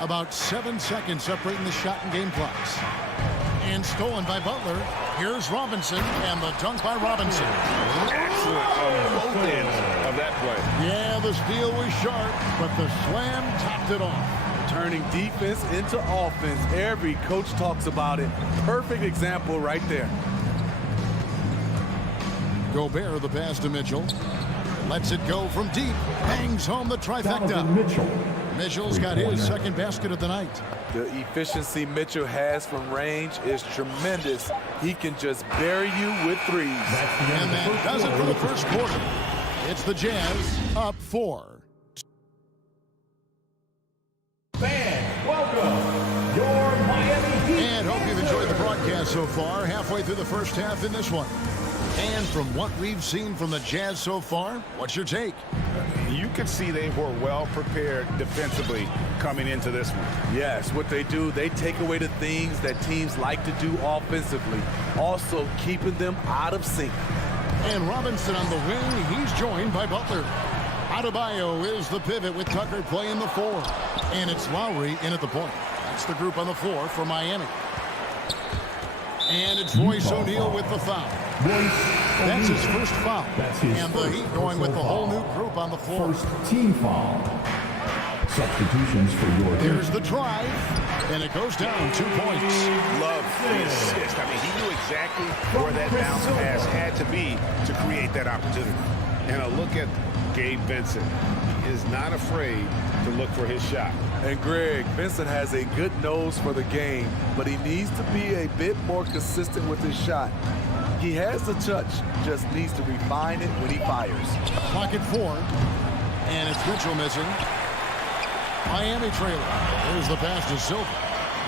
About 7 seconds separating the shot and game clocks. And stolen by Butler. Here's Robinson, and the dunk by Robinson. Excellent on both ends of that play. Yeah, the steal was sharp, but the slam topped it off. Turning defense into offense. Every coach talks about it. Perfect example right there. Gobert, the pass to Mitchell. Lets it go from deep. Bangs home the trifecta. Mitchell's got his second basket of the night. The efficiency Mitchell has from range is tremendous. He can just bury you with threes. And that does it for the first quarter. It's the Jazz up 4. Fans, welcome your Miami Heat. And hope you you've enjoyed the broadcast so far, halfway through the first half in this one. And from what we've seen from the Jazz so far, what's your take? You could see they were well prepared defensively coming into this one. Yes, what they do, they take away the things that teams like to do offensively, also keeping them out of sync. And Robinson on the wing, he's joined by Butler. Adebayo is the pivot with Tucker playing the 4. And it's Lowry in at the point. That's the group on the floor for Miami. And it's Royce O'Neal with the foul. That's his first foul. And the Heat going with the whole new group on the floor. First team foul. Substitutions for your team. Here's the drive. And it goes down 2 points. Love the assist. I mean, he knew exactly where that bounce pass had to be to create that opportunity. And a look at Gabe Vincent. He is not afraid to look for his shot. And Greg, Vincent has a good nose for the game, but he needs to be a bit more consistent with his shot. He has the touch, just needs to refine it when he fires. Clock at 4. And it's Mitchell missing. Miami trailer. There's the pass to Silva.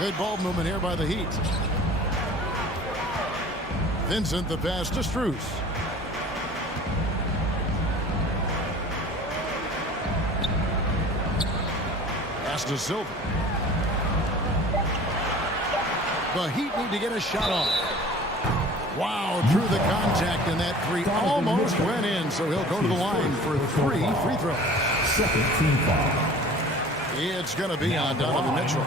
Good ball movement here by the Heat. Vincent, the pass to Strus. Pass to Silva. The Heat need to get a shot off. Wow, drew the contact, and that 3 almost went in, so he'll go to the line for 3 free throws. Second team foul. It's going to be on Donovan Mitchell.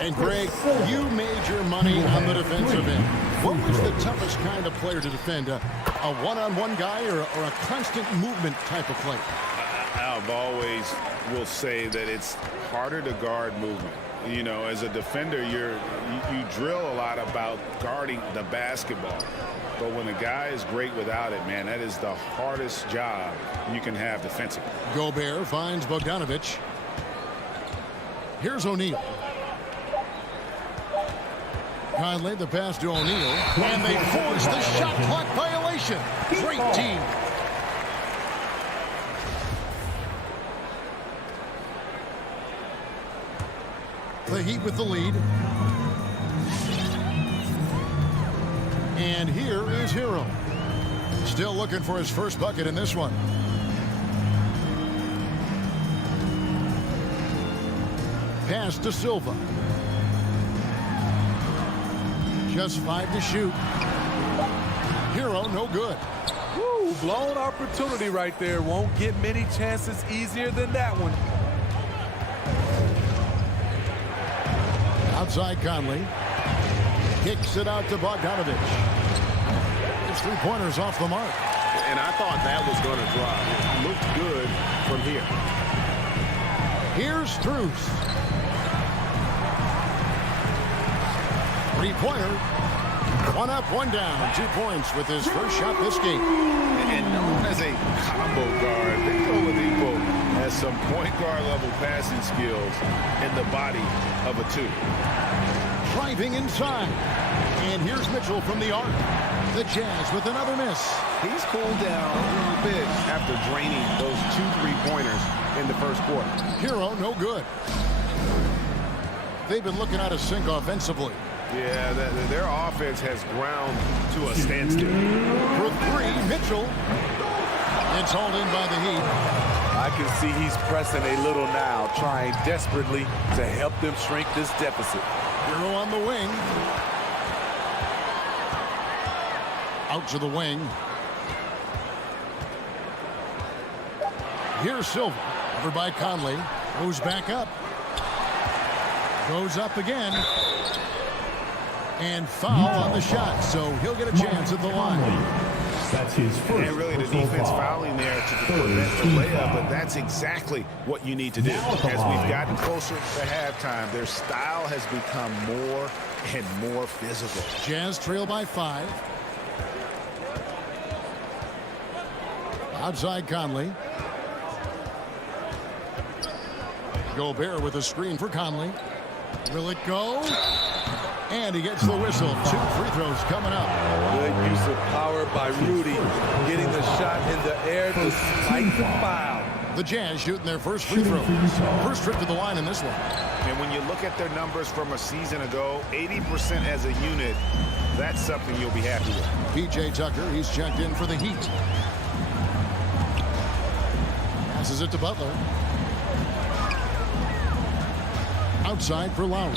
And Greg, you made your money on the defensive end. What was the toughest kind of player to defend? A one-on-one guy or a constant movement type of player? I've always will say that it's harder to guard movement. You know, as a defender, you drill a lot about guarding the basketball. But when a guy is great without it, man, that is the hardest job you can have defensively. Gobert finds Bogdanovic. Here's O'Neal. Conley, the pass to O'Neal. And they force the shot clock violation. Great team. The Heat with the lead. And here is Hero. Still looking for his first bucket in this one. Pass to Silva. Just 5 to shoot. Hero, no good. Woo, blown opportunity right there. Won't get many chances easier than that one. Outside Conley. Kicks it out to Bogdanovic. His 3-pointers off the mark. And I thought that was going to drop. It looked good from here. Here's Strus. 3-pointer. 1 up, 1 down. 2 points with his first shot this game. And known as a combo guard, Victor Oladipo has some point guard level passing skills in the body of a 2. Driving inside. And here's Mitchell from the arc. The Jazz with another miss. He's cooled down a little bit after draining those 2 3-pointers in the first quarter. Hero, no good. They've been looking out of sync offensively. Yeah, their offense has ground to a standstill. For 3, Mitchell. It's hauled in by the Heat. I can see he's pressing a little now, trying desperately to help them shrink this deficit. Hero on the wing. Out to the wing. Here's Silva. Over by Conley. Goes back up. Goes up again. And foul on the shot, so he'll get a chance at the line. That's his first. And really the defense fouling there to prevent the layup, but that's exactly what you need to do. As we've gotten closer to halftime, their style has become more and more physical. Jazz trail by 5. Outside Conley. Gobert with a screen for Conley. Will it go? And he gets the whistle. 2 free throws coming up. Good use of power by Rudy, getting the shot in the air despite the foul. The Jazz shooting their first free throws. First trip to the line in this one. And when you look at their numbers from a season ago, 80% as a unit, that's something you'll be happy with. P.J. Tucker, he's checked in for the Heat. Passes it to Butler. Outside for Lowry.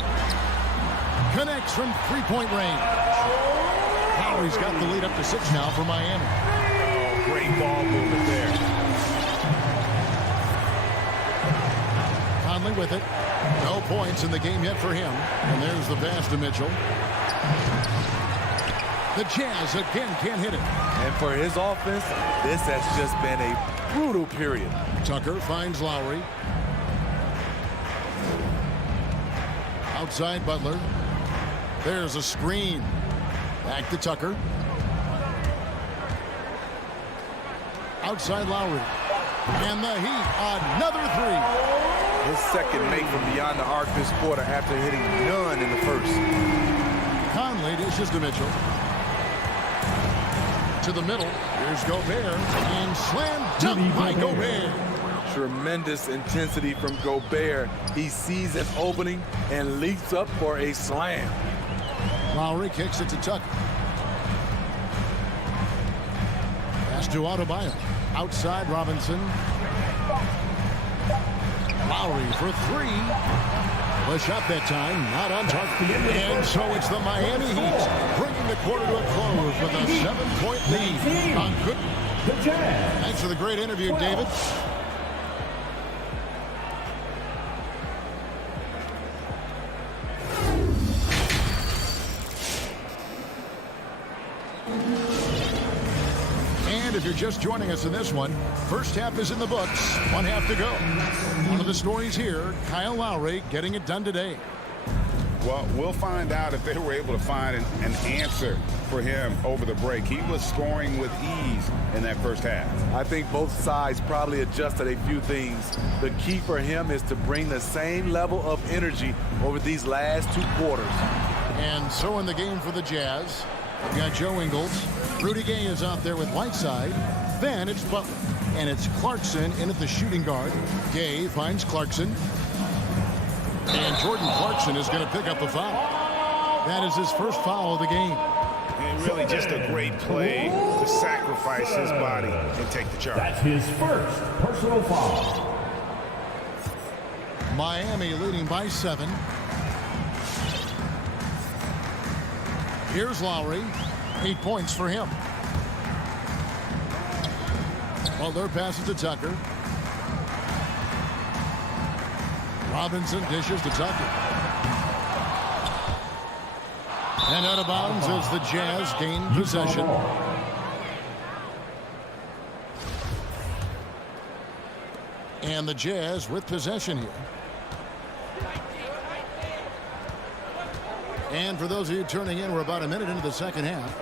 Connects from three-point range. Lowry's got the lead up to 6 now for Miami. Oh, great ball movement there. Conley with it. No points in the game yet for him. And there's the pass to Mitchell. The Jazz again can't hit it. And for his offense, this has just been a brutal period. Tucker finds Lowry. Outside Butler. There's a screen. Back to Tucker. Outside Lowry. And the Heat, another three. His second make from beyond the arc this quarter after hitting none in the first. Conley dishes to Mitchell. To the middle. Here's Gobert. And slam dunk by Gobert. Tremendous intensity from Gobert. He sees an opening and leaps up for a slam. Lowry kicks it to Tucker. Pass to Adebayo. Outside Robinson. Lowry for three. The shot that time, not on target. And so it's the Miami Heat bringing the quarter to a close with a 7-point lead. On good. Thanks for the great interview, David. And if you're just joining us in this one, first half is in the books. 1 half to go. One of the stories here, Kyle Lowry getting it done today. Well, we'll find out if they were able to find an answer for him over the break. He was scoring with ease in that first half. I think both sides probably adjusted a few things. The key for him is to bring the same level of energy over these last 2 quarters. And so in the game for the Jazz, we've got Joe Ingles. Rudy Gay is out there with Whiteside. Then it's Butler. And it's Clarkson in at the shooting guard. Gay finds Clarkson. And Jordan Clarkson is going to pick up a foul. That is his first foul of the game. And really just a great play to sacrifice his body and take the charge. That's his first personal foul. Miami leading by 7. Here's Lowry. 8 points for him. Butler passes to Tucker. Robinson dishes to Tucker. And out of bounds as the Jazz gain possession. And the Jazz with possession here. And for those of you turning in, we're about a minute into the second half.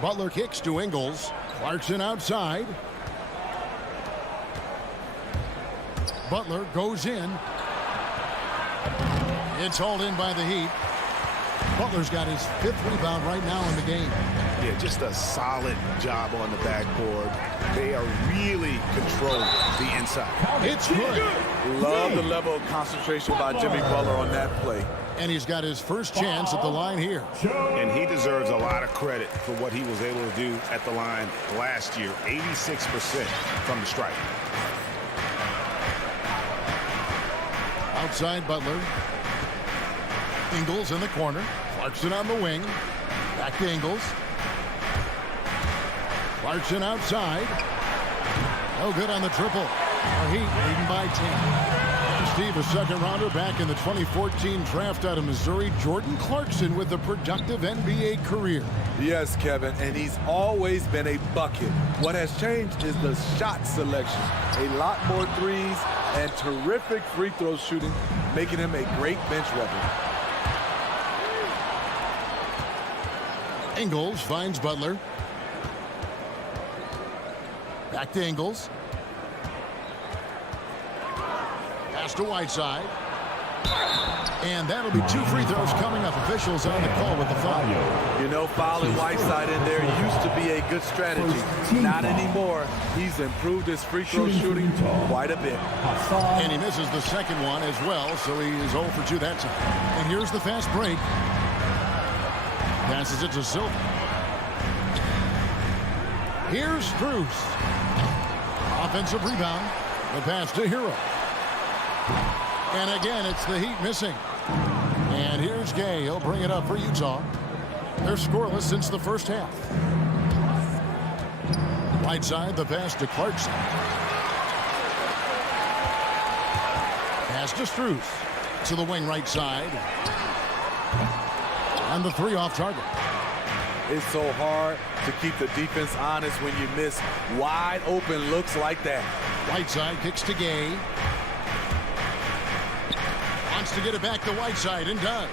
Butler kicks to Ingles. Clarkson outside. Butler goes in. It's hauled in by the Heat. Butler's got his 5th rebound right now in the game. Yeah, just a solid job on the backboard. They are really controlling the inside. It's good. Love the level of concentration by Jimmy Butler on that play. And he's got his first chance at the line here. And he deserves a lot of credit for what he was able to do at the line last year. 86% from the stripe. Outside Butler. Ingles in the corner. Clarkson on the wing. Back to Ingles. Clarkson outside. No good on the triple. The Heat leading by 10. Steve, a second rounder back in the 2014 draft out of Missouri. Jordan Clarkson with a productive NBA career. Yes, Kevin, and he's always been a bucket. What has changed is the shot selection. A lot more threes and terrific free throw shooting, making him a great bench weapon. Ingles finds Butler. Back to Ingles. Pass to Whiteside. And that'll be 2 free throws coming up. Officials on the call with the foul. You know, fouling Whiteside in there used to be a good strategy. Not anymore. He's improved his free throw shooting quite a bit. And he misses the second one as well, so he is 0 for 2 that time. And here's the fast break. Passes it to Silva. Here's Strus. Offensive rebound. The pass to Hero. And again, it's the Heat missing. And here's Gay. He'll bring it up for Utah. They're scoreless since the first half. Right side, the pass to Clarkson. Pass to Strus. To the wing right side. And the 3 off target. It's so hard to keep the defense honest when you miss wide open looks like that. Right side kicks to Gay. Wants to get it back to Whiteside and does.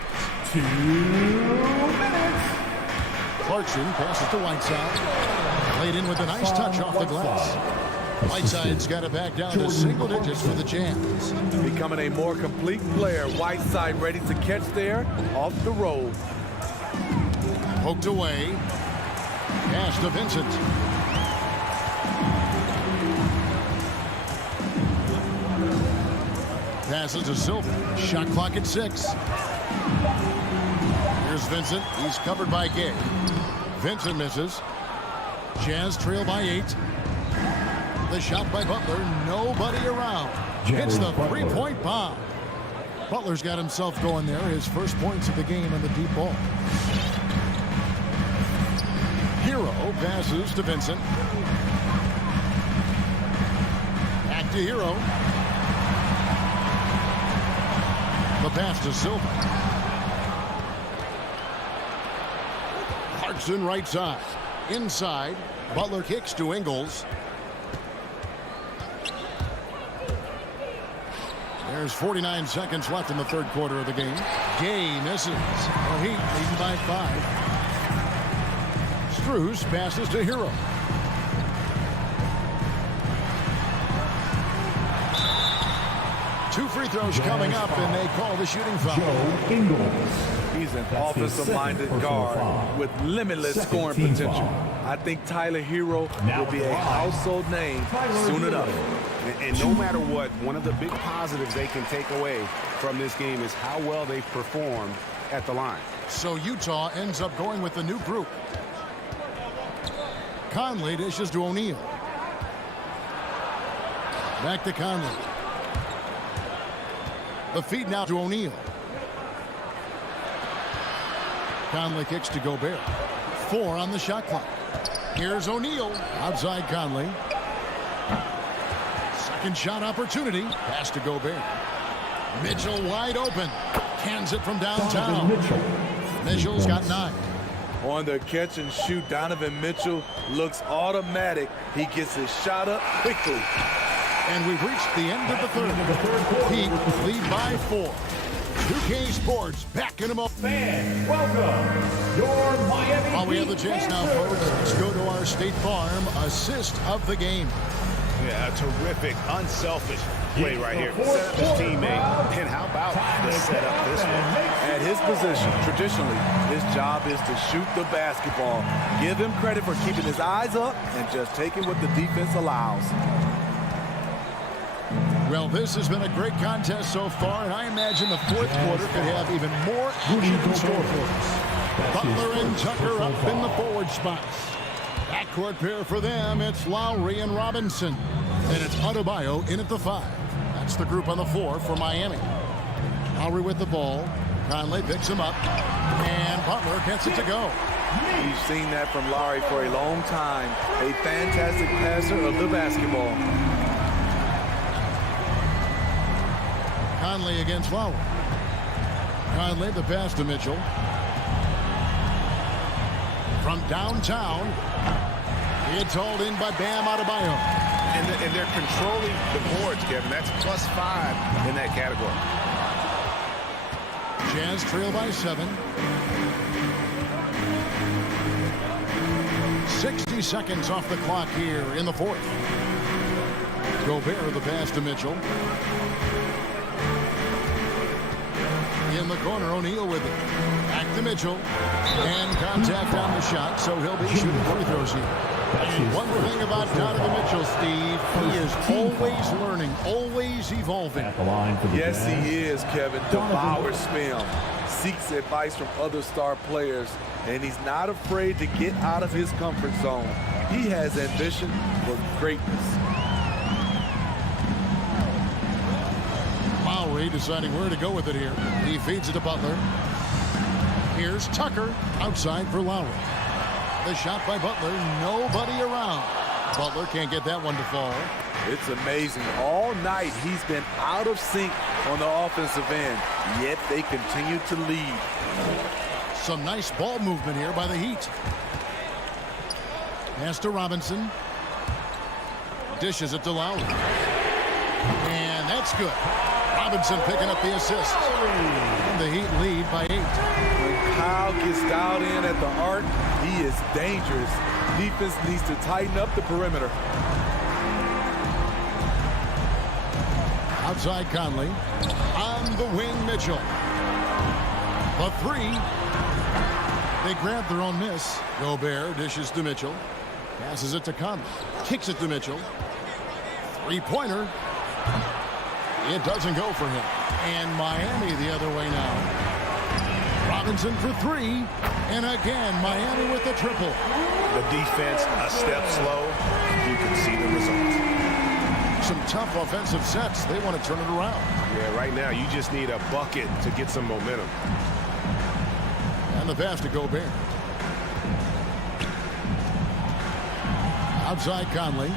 2 minutes. Clarkson passes to Whiteside. Played in with a nice touch off the glass. Whiteside's got it back down to single digits for the Jazz. Becoming a more complete player. Whiteside ready to catch there off the roll. Poked away. Pass to Vincent. Passes to Silva. Shot clock at 6. Here's Vincent. He's covered by Gay. Vincent misses. Jazz trail by 8. The shot by Butler. Nobody around. Hits the 3-point bomb. Butler's got himself going there. His first points of the game on the deep ball. Hero passes to Vincent. Back to Hero. The pass to Silva. Clarkson right side. Inside. Butler kicks to Ingles. There's 49 seconds left in the third quarter of the game. Gay misses. The Heat leading by 5. Strus passes to Hero. Two free throws coming up, and they call the shooting foul. He's an offensive-minded guard with limitless scoring potential. I think Tyler Hero will be a household name soon enough. And no matter what, one of the big positives they can take away from this game is how well they performed at the line. So Utah ends up going with the new group. Conley dishes to O'Neal. Back to Conley. The feed now to O'Neal. Conley kicks to Gobert. 4 on the shot clock. Here's O'Neal. Outside Conley. Second shot opportunity. Pass to Gobert. Mitchell wide open. Cans it from downtown. Mitchell's got 9. On the catch and shoot, Donovan Mitchell looks automatic. He gets his shot up quickly. And we've reached the end of the third. Heat lead by 4. 2K Sports back in a moment. Fans, welcome your Miami. While we have the chance now, folks, let's go to our State Farm assist of the game. Yeah, a terrific, unselfish play right here. Set up his teammate. And how about the setup this one? At his position, traditionally, his job is to shoot the basketball. Give him credit for keeping his eyes up and just taking what the defense allows. Well, this has been a great contest so far, and I imagine the fourth quarter could have even more action in store for us. Butler and Tucker up in the forward spots. Backcourt pair for them, it's Lowry and Robinson. And it's Adebayo in at the 5. That's the group on the 4 for Miami. Lowry with the ball. Conley picks him up. And Butler gets it to go. We've seen that from Lowry for a long time. A fantastic passer of the basketball. Conley against Lowry. Conley the pass to Mitchell. From downtown, it's hauled in by Bam Adebayo. And they're controlling the boards, Kevin. That's +5 in that category. Jazz trail by 7. 60 seconds off the clock here in the fourth. Gobert the pass to Mitchell. in the corner. O'Neal with it. Back to Mitchell. And contact on the shot, so he'll be shooting free throws here. And one thing about Donovan Mitchell, Steve, he is always learning, always evolving. Yes, he is, Kevin. Devours film, seeks advice from other star players, and he's not afraid to get out of his comfort zone. He has ambition for greatness. Lowry deciding where to go with it here. He feeds it to Butler. Here's Tucker outside for Lowry. The shot by Butler, nobody around. Butler can't get that one to fall. It's amazing. All night he's been out of sync on the offensive end, yet they continue to lead. Some nice ball movement here by the Heat. Pass to Robinson. Dishes it to Lowry. And that's good. Robinson picking up the assist. And the Heat lead by 8. When Kyle gets dialed in at the arc, he is dangerous. Defense needs to tighten up the perimeter. Outside Conley. On the wing, Mitchell. The 3. They grab their own miss. Gobert dishes to Mitchell. Passes it to Conley. Kicks it to Mitchell. Three-pointer. It doesn't go for him. And Miami the other way now. Robinson for 3. And again, Miami with the triple. The defense a step slow. You can see the results. Some tough offensive sets. They want to turn it around. Yeah, right now you just need a bucket to get some momentum. And the pass to Gobert. Outside Conley.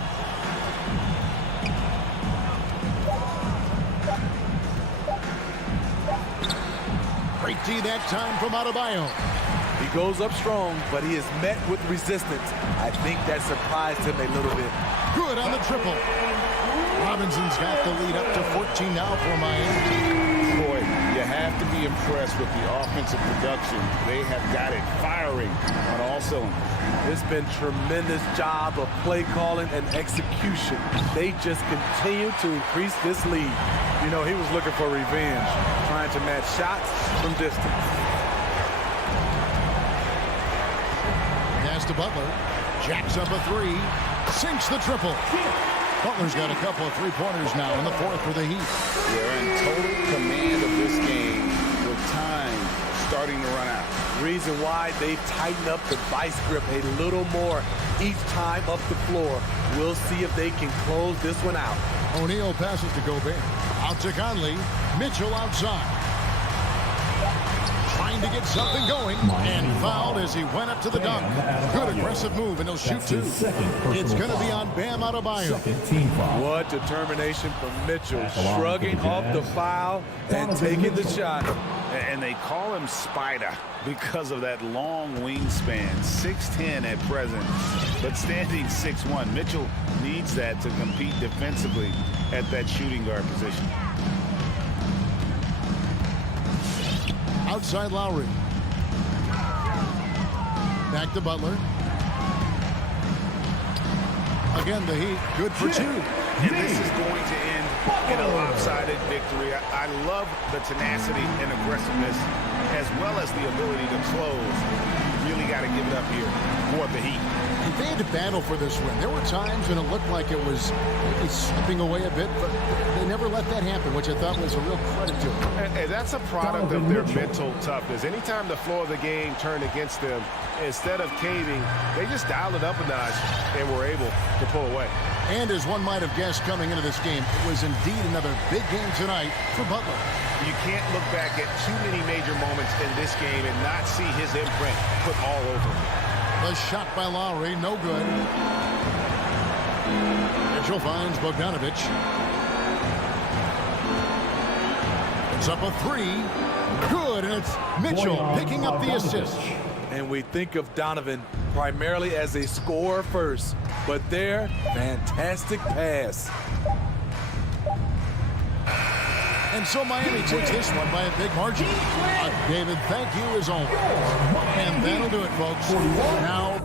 Great D that time from Adebayo. He goes up strong, but he is met with resistance. I think that surprised him a little bit. Good on the triple. Robinson's got the lead up to 14 now for Miami. Boy, you have to be impressed with the offensive production. They have got it firing on all cylinders. It's been tremendous job of play calling and execution. They just continue to increase this lead. You know, he was looking for revenge, trying to match shots from distance. Pass to Butler. Jacks up a 3. Sinks the triple. Butler's got a couple of three-pointers now in the 4th for the Heat. They're in total command of this game with time starting to run out. Reason why they've tightened up the vice grip a little more each time up the floor. We'll see if they can close this one out. O'Neal passes to Gobert. Out to Conley. Mitchell outside. Trying to get something going. And fouled as he went up to the dunk. Good aggressive move, and he'll shoot 2. It's going to be on Bam Adebayo. What determination from Mitchell. Shrugging off the foul and taking the shot. And they call him Spider because of that long wingspan. 6'10" at present, but standing 6'1". Mitchell needs that to compete defensively at that shooting guard position. Outside Lowry. Back to Butler. Again, the Heat good for 2. And this is going to end in a lopsided victory. I love the tenacity and aggressiveness as well as the ability to close. You really got to give it up here for the Heat. And they had to battle for this win. There were times when it looked like it was maybe slipping away a bit, but they never let that happen, which I thought was a real credit to them. And that's a product of their mental toughness. Anytime the floor of the game turned against them, instead of caving, they just dialed it up a notch and were able to pull away. And as one might have guessed coming into this game, it was indeed another big game tonight for Butler. You can't look back at too many major moments in this game and not see his imprint put all over it. The shot by Lowry, no good. Mitchell finds Bogdanovich. It's up a 3. Good, and it's Mitchell picking up the assist. And we think of Donovan primarily as a scorer first, but there, fantastic pass. And so Miami takes this one by a big margin. David, thank you as always. And that'll do it, folks. Now,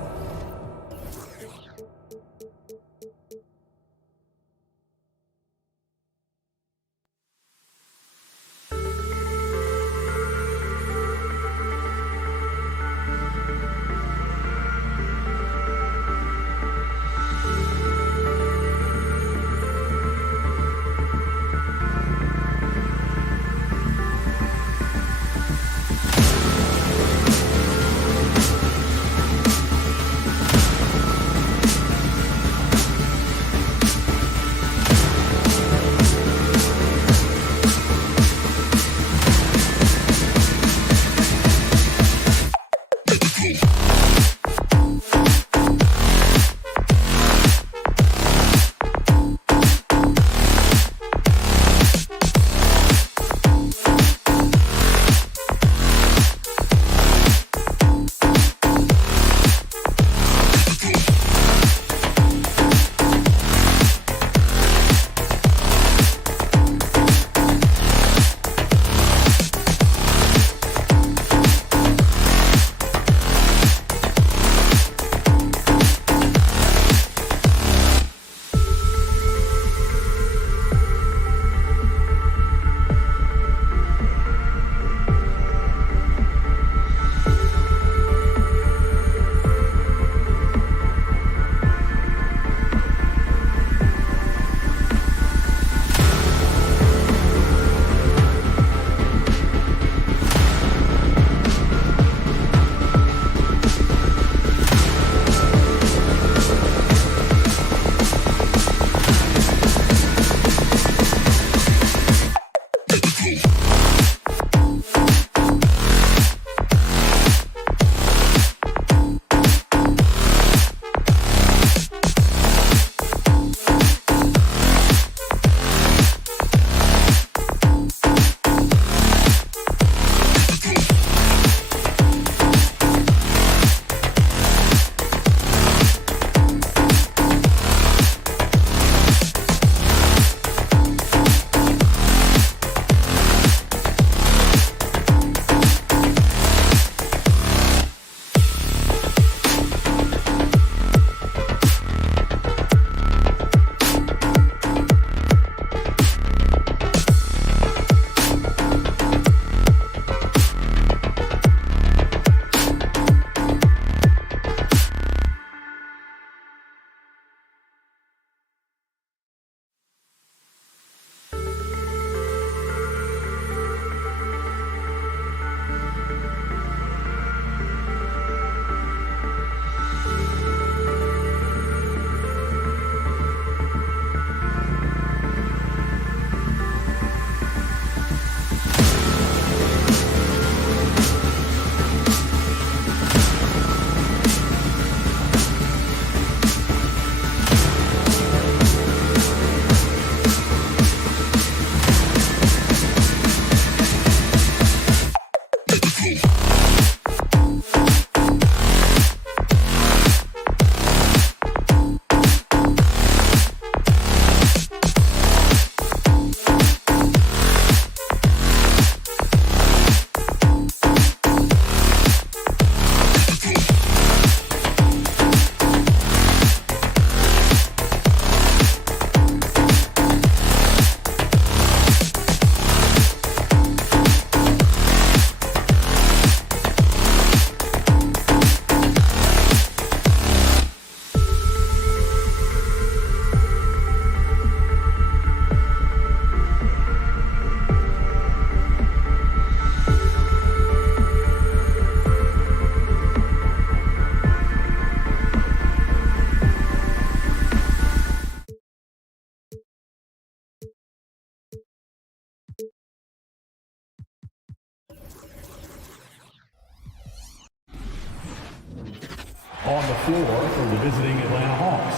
On the floor for the visiting Atlanta Hawks,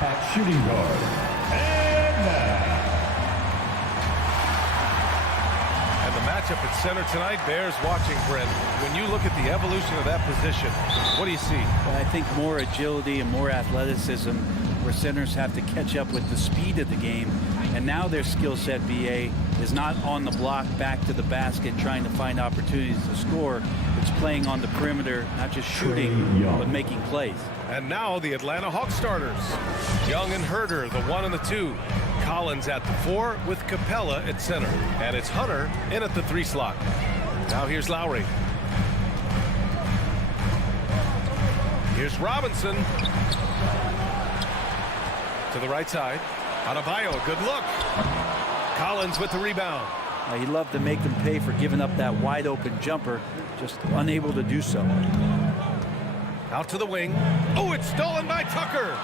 at shooting guard. And And the matchup at center tonight bears watching, Brent. When you look at the evolution of that position, what do you see? Well, I think more agility and more athleticism, where centers have to catch up with the speed of the game. And now their skill set, BA, is not on the block back to the basket trying to find opportunities to score. It's playing on the perimeter, not just shooting, but making plays. And now the Atlanta Hawks starters. Young and Herder, the 1 and the 2. Collins at the 4 with Capella at center. And it's Hunter in at the 3 slot. Now here's Lowry. Here's Robinson. To the right side. Adebayo, a good look. Collins with the rebound. He'd love to make them pay for giving up that wide open jumper, just unable to do so. Out to the wing. Oh, it's stolen by Tucker.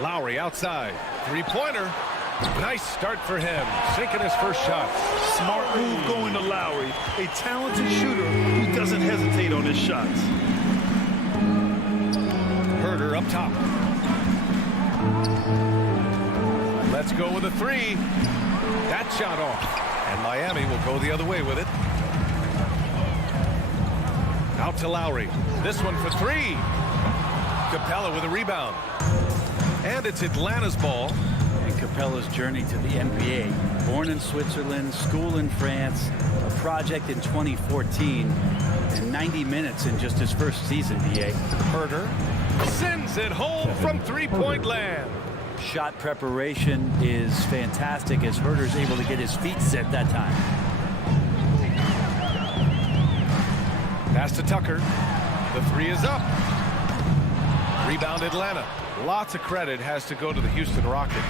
Lowry outside. 3-pointer. Nice start for him. Sinking his first shot. Smart move going to Lowry, a talented shooter who doesn't hesitate on his shots. Herder up top. Let's go with a 3. That shot off. And Miami will go the other way with it. Out to Lowry. This one for 3. Capella with a rebound. And it's Atlanta's ball. And Capella's journey to the NBA. Born in Switzerland, school in France, a project in 2014, and 90 minutes in just his first season, BA. Herder sends it home from 3-point land. Shot preparation is fantastic as Herder's able to get his feet set that time. Pass to Tucker. The 3 is up. Rebound Atlanta. Lots of credit has to go to the Houston Rockets.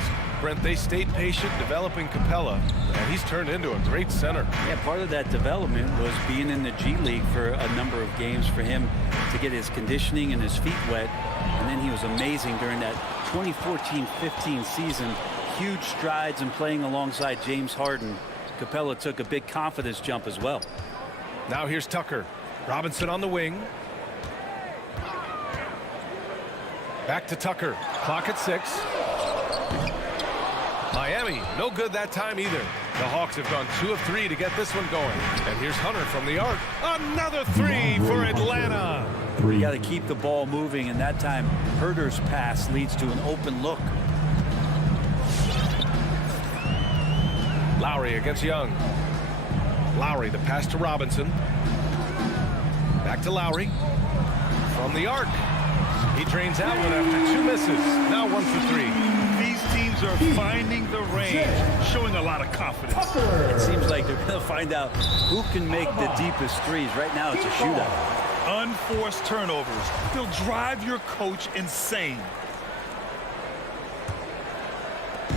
Brent, they stayed patient developing Capella, and he's turned into a great center. Yeah, part of that development was being in the G League for a number of games for him to get his conditioning and his feet wet. And then he was amazing during that 2014-15 season. Huge strides in playing alongside James Harden. Capella took a big confidence jump as well. Now here's Tucker. Robinson on the wing. Back to Tucker. Clock at 6. Miami, no good that time either. The Hawks have gone 2 of 3 to get this one going. And here's Hunter from the arc. Another 3 for Atlanta. You got to keep the ball moving, and that time Herder's pass leads to an open look. Lowry against Young. Lowry, the pass to Robinson. Back to Lowry. From the arc. He drains out one after 2 misses. Now 1 for 3. These teams are finding the range, showing a lot of confidence. It seems like they're going to find out who can make the deepest threes. Right now it's a shootout. Unforced turnovers. They'll drive your coach insane.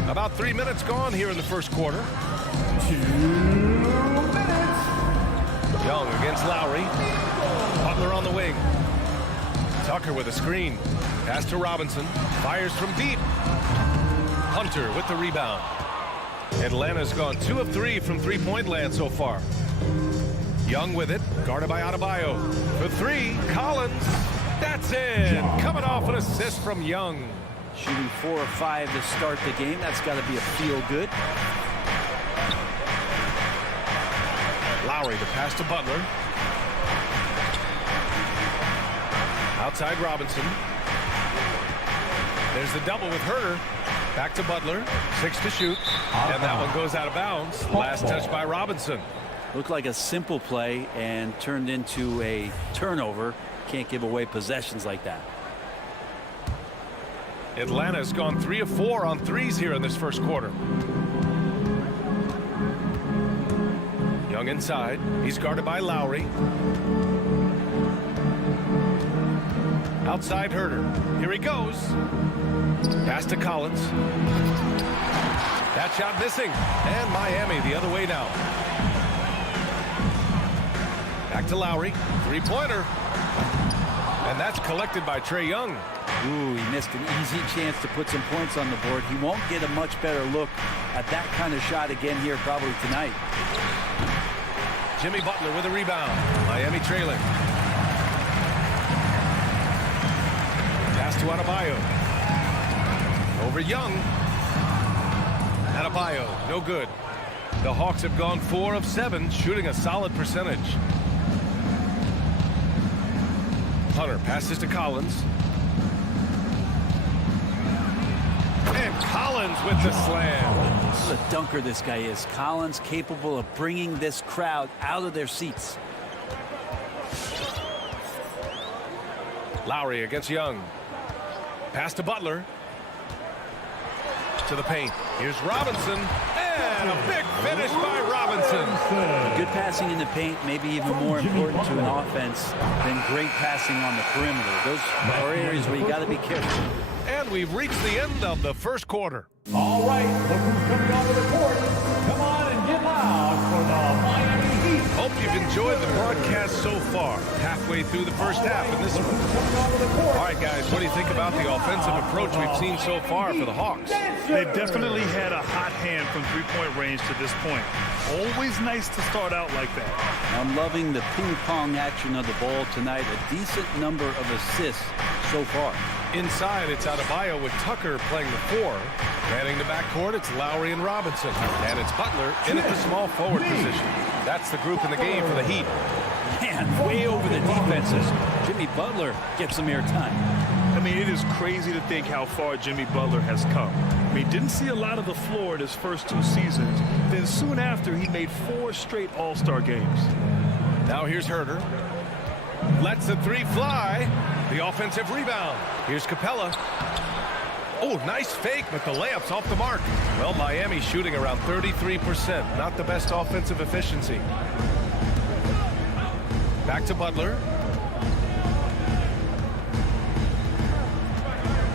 About 3 minutes gone here in the first quarter. 2 minutes. Young against Lowry. Butler on the wing. Tucker with a screen. Pass to Robinson. Fires from deep. Hunter with the rebound. Atlanta's gone 2 of 3 from 3-point land so far. Young with it. Guarded by Adebayo. For 3. Collins. That's in. Coming off an assist from Young. Shooting 4 or 5 to start the game. That's got to be a feel good. Lowry, the pass to Butler. Outside Robinson. There's the double with Herder. Back to Butler. 6 to shoot. And that one goes out of bounds. Last touch by Robinson. Looked like a simple play and turned into a turnover. Can't give away possessions like that. Atlanta's gone 3 of 4 on threes here in this first quarter. Young inside. He's guarded by Lowry. Outside Herder. Here he goes. Pass to Collins. That shot missing. And Miami the other way now. Back to Lowry. 3-pointer. And that's collected by Trae Young. Ooh, he missed an easy chance to put some points on the board. He won't get a much better look at that kind of shot again here probably tonight. Jimmy Butler with a rebound. Miami trailing. to Adebayo. Over Young. Adebayo, no good. The Hawks have gone 4 of 7, shooting a solid percentage. Hunter passes to Collins. And Collins with the slam. What a dunker this guy is. Collins capable of bringing this crowd out of their seats. Lowry against Young. Pass to Butler. To the paint. Here's Robinson. And a big finish by Robinson. Good passing in the paint, maybe even more important to an offense than great passing on the perimeter. Those are areas where you got to be careful. And we've reached the end of the first quarter. All right, look who's coming onto the court. Come on and get loud for the Miami Heat. Hope you've enjoyed the broadcast so far. Halfway through the first half in this one. All right, guys, what do you think about the offensive approach we've seen so far for the Hawks? They've definitely had a hot hand from three-point range to this point. Always nice to start out like that. I'm loving the ping-pong action of the ball tonight. A decent number of assists so far. Inside, it's Adebayo with Tucker playing the 4. Manning the backcourt, it's Lowry and Robinson. And it's Butler in at the small forward position. That's the group in the game for the Heat. Man, way over the defenses. Jimmy Butler gets some airtime. I mean, it is crazy to think how far Jimmy Butler has come. I mean, didn't see a lot of the floor in his first 2 seasons. Then soon after, he made 4 straight All-Star games. Now here's Herter. Lets the 3 fly. The offensive rebound. Here's Capella. Oh, nice fake, but the layup's off the mark. Well, Miami shooting around 33%. Not the best offensive efficiency. Back to Butler.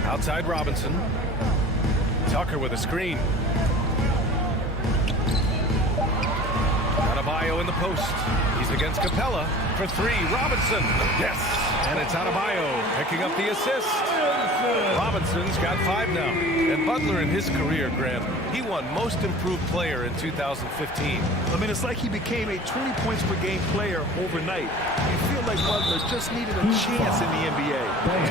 Outside Robinson. Tucker with a screen. Adebayo in the post. He's against Capella for 3. Robinson. Yes. And it's Adebayo picking up the assist. Robinson's got 5 now. And Butler in his career, Grant, he won Most Improved Player in 2015. I mean, it's like he became a 20 points per game player overnight. You feel like Butler just needed a chance in the NBA.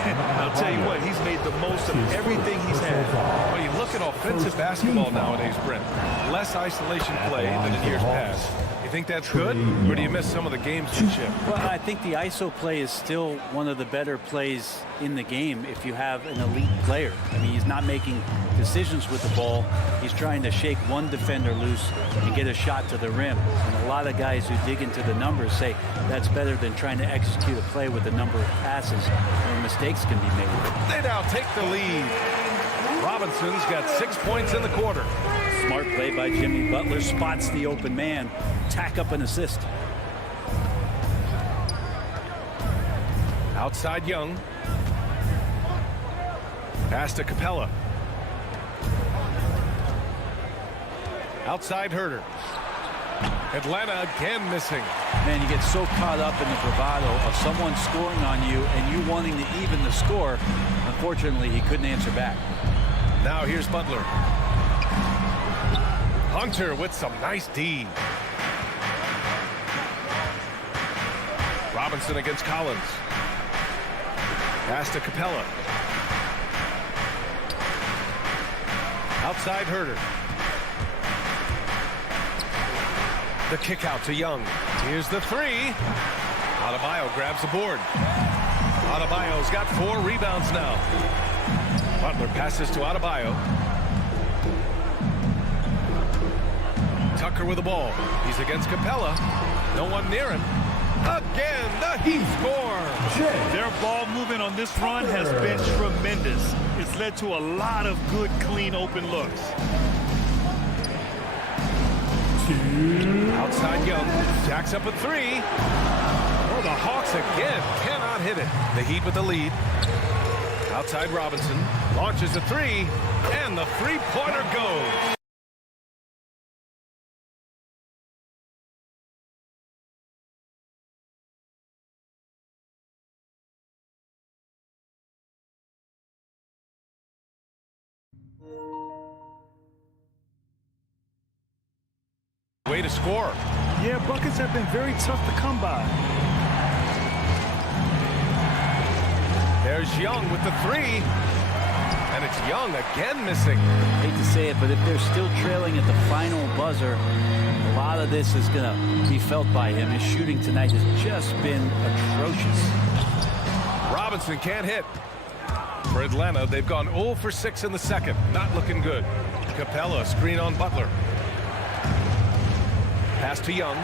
And I'll tell you what, he's made the most of everything he's had. Well, you look at offensive basketball nowadays, Brent. Less isolation play than in years past. You think that's good, or do you miss some of the gamesmanship? Well, I think the ISO play is still one of the better plays in the game if you have an elite player. I mean, he's not making decisions with the ball. He's trying to shake one defender loose and get a shot to the rim. And a lot of guys who dig into the numbers say that's better than trying to execute a play with a number of passes where mistakes can be made. They now take the lead. Robinson's got 6 points in the quarter. Smart play by Jimmy Butler. Spots the open man. Tack up an assist. Outside Young. Pass to Capella. Outside Herter. Atlanta again missing. Man, you get so caught up in the bravado of someone scoring on you and you wanting to even the score. Unfortunately, he couldn't answer back. Now here's Butler. Hunter with some nice D. Robinson against Collins. Pass to Capella. Outside Herter. The kick out to Young. Here's the 3. Adebayo grabs the board. Adebayo's got 4 rebounds now. Butler passes to Adebayo. Tucker with the ball. He's against Capella. No one near him. Again, the Heat score. Their ball movement on this run has been tremendous. It's led to a lot of good, clean, open looks. Outside Young. Jacks up a 3. Oh, the Hawks again cannot hit it. The Heat with the lead. Outside Robinson. Launches a 3. And the three-pointer goes. Way to score. Yeah, buckets have been very tough to come by. There's Young with the three. And it's Young again missing. Hate to say it, but if they're still trailing at the final buzzer, a lot of this is going to be felt by him. His shooting tonight has just been atrocious. Robinson can't hit. For Atlanta, they've gone 0 for 6 in the second. Not looking good. Capella, screen on Butler. Pass to Young.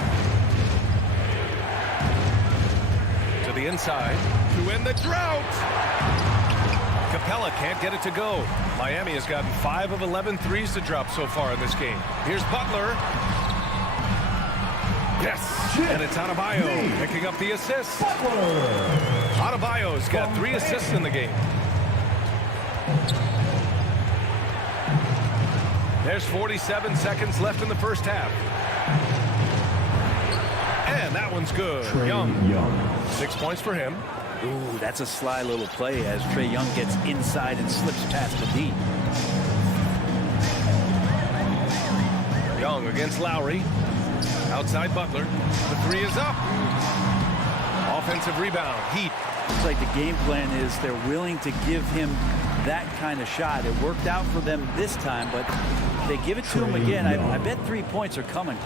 To the inside. To end the drought. Capella can't get it to go. Miami has gotten 5 of 11 threes to drop so far in this game. Here's Butler. Yes, and it's Adebayo picking up the assist. Adebayo's got 3 assists in the game. There's 47 seconds left in the first half. And that one's good. Young. 6 points for him. Ooh, that's a sly little play as Trae Young gets inside and slips past the D. Young against Lowry. Outside Butler. The three is up. Offensive rebound. Heat. Looks like the game plan is they're willing to give him that kind of shot. It worked out for them this time, but if they give it to him again, I bet 3 points are coming.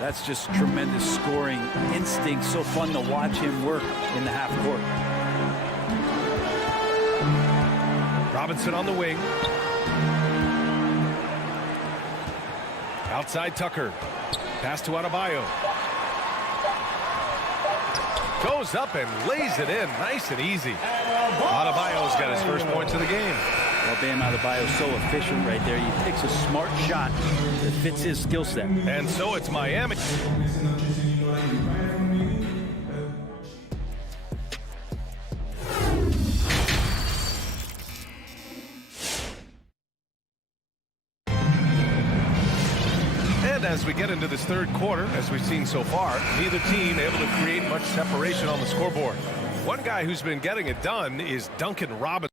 That's just tremendous scoring instinct. So fun to watch him work in the half court. Robinson on the wing. Outside Tucker. Pass to Adebayo. Goes up and lays it in nice and easy. Adebayo's got his first points of the game. Well, Bam Adebayo's so efficient right there. He picks a smart shot that fits his skill set. And so it's Miami. And as we get into this third quarter, as we've seen so far, neither team able to create much separation on the scoreboard. One guy who's been getting it done is Duncan Robinson.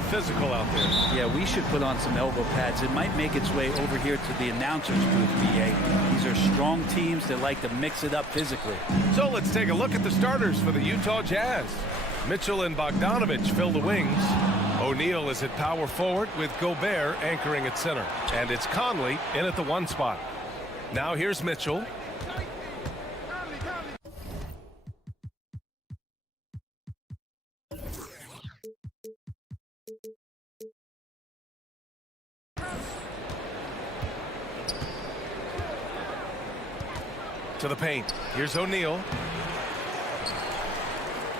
very physical out there. Yeah, we should put on some elbow pads. It might make its way over here to the announcers booth, BA. These are strong teams that like to mix it up physically. So let's take a look at the starters for the Utah Jazz. Mitchell and Bogdanovich fill the wings. O'Neal is at power forward with Gobert anchoring at center. And it's Conley in at the 1 spot. Now here's Mitchell. To the paint. Here's O'Neal.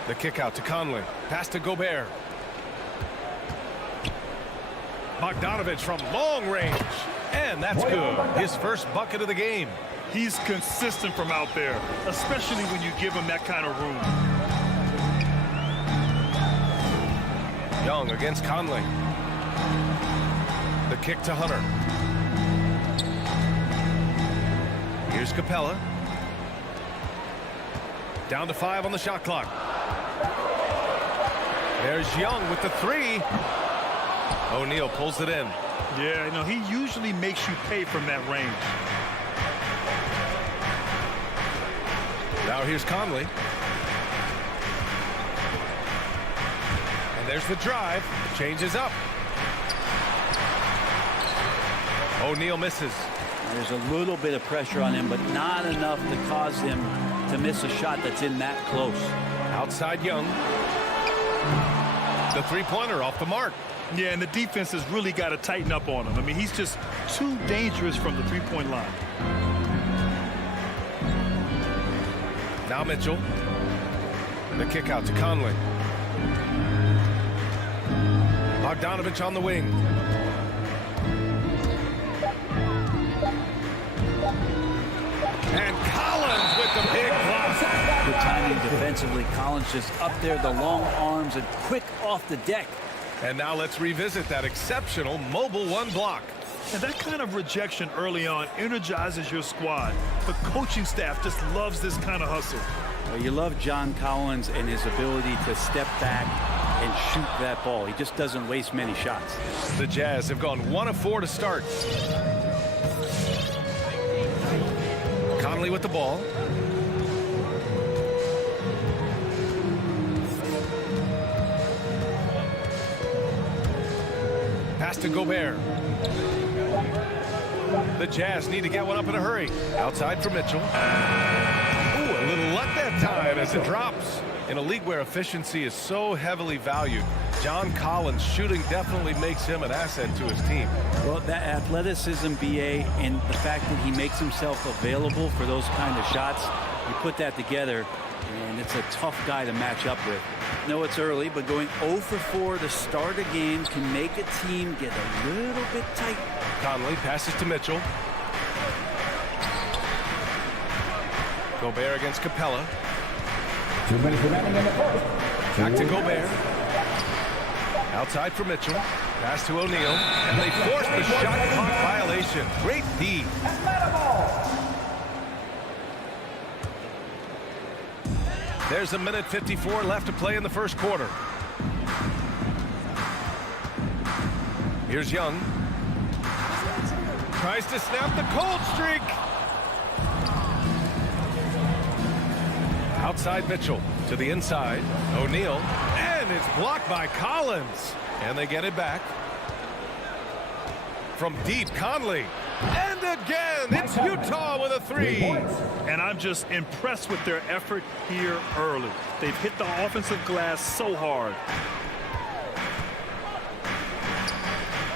The kick out to Conley. Pass to Gobert. Bogdanovich from long range. And that's good. His first bucket of the game. He's consistent from out there, especially when you give him that kind of room. Young against Conley. The kick to Hunter. Here's Capella. Down to 5 on the shot clock. There's Young with the 3. O'Neal pulls it in. Yeah, you know, he usually makes you pay from that range. Now here's Conley. And there's the drive. Changes up. O'Neal misses. There's a little bit of pressure on him, but not enough to cause him to miss a shot that's in that close. Outside Young. The three-pointer off the mark. Yeah, and the defense has really got to tighten up on him. I mean, he's just too dangerous from the three-point line. Now Mitchell. The kick out to Conley. Bogdanovich on the wing. And Collins with the big block. Good timing defensively. Collins just up there, the long arms, and quick off the deck. And now let's revisit that exceptional mobile 1 block. And that kind of rejection early on energizes your squad. The coaching staff just loves this kind of hustle. Well, you love John Collins and his ability to step back and shoot that ball. He just doesn't waste many shots. The Jazz have gone 1 of 4 to start. Conley with the ball. Pass to Gobert. The Jazz need to get one up in a hurry. Outside for Mitchell. Ooh, a little luck that time as it drops. In a league where efficiency is so heavily valued, John Collins' shooting definitely makes him an asset to his team. Well, that athleticism, BA, and the fact that he makes himself available for those kind of shots, you put that together, and it's a tough guy to match up with. I know it's early, but going 0 for 4 to start a game can make a team get a little bit tight. Conley passes to Mitchell. Gobert against Capella. 2 minutes remaining in the first. Back to Gobert. Outside for Mitchell. Pass to O'Neal. And they force the shot clock violation. Great D. There's 1:54 left to play in the first quarter. Here's Young. Tries to snap the cold streak. Outside Mitchell to the inside. O'Neal. And it's blocked by Collins. And they get it back. From deep, Conley. And again, it's Utah with a 3. And I'm just impressed with their effort here early. They've hit the offensive glass so hard.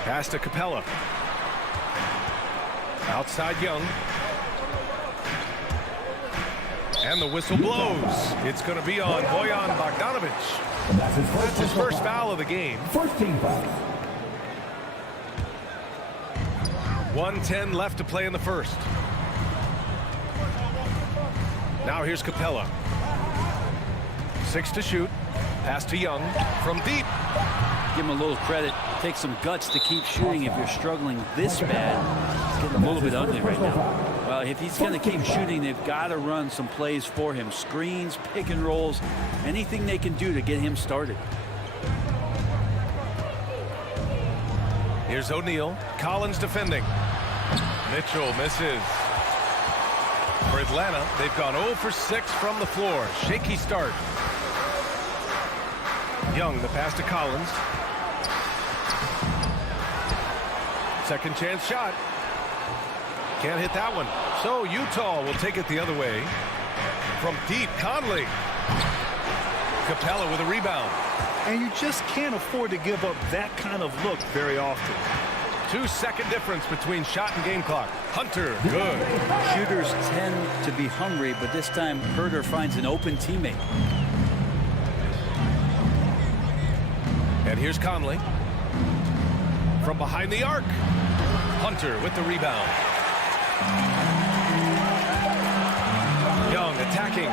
Pass to Capella. Outside Young. And the whistle blows. It's going to be on Bojan Bogdanovich. That's his first foul of the game. First team foul. 1:10 left to play in the first. Now here's Capella. 6 to shoot. Pass to Young from deep. Give him a little credit. Take some guts to keep shooting if you're struggling this bad. It's getting a little bit ugly right now. Well, if he's going to keep shooting, they've got to run some plays for him. Screens, pick and rolls, anything they can do to get him started. Here's O'Neal. Collins defending. Mitchell misses. For Atlanta, they've gone 0 for 6 from the floor. Shaky start. Young, the pass to Collins. Second chance shot. Can't hit that one. So Utah will take it the other way. From deep, Conley. Capella with a rebound. And you just can't afford to give up that kind of look very often. 2-second difference between shot and game clock. Hunter, good. Shooters tend to be hungry, but this time Herder finds an open teammate. And here's Conley. From behind the arc. Hunter with the rebound. Young attacking.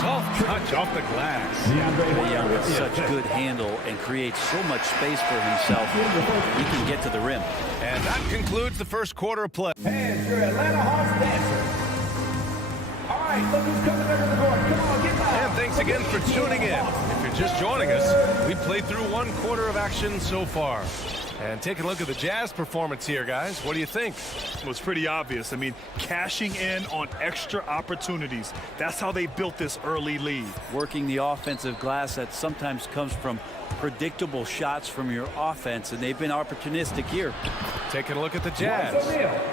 Soft touch off the glass. Young has such good handle and creates so much space for himself. He can get to the rim. And that concludes the first quarter of play. And your Atlanta Hawks dancer. All right, look who's coming under the court. Come on, get back. And thanks again for tuning in. If you're just joining us, we played through one quarter of action so far. And take a look at the Jazz performance here, guys. What do you think? Well, it's pretty obvious. I mean, cashing in on extra opportunities. That's how they built this early lead. Working the offensive glass that sometimes comes from predictable shots from your offense, and they've been opportunistic here. Taking a look at the Jazz.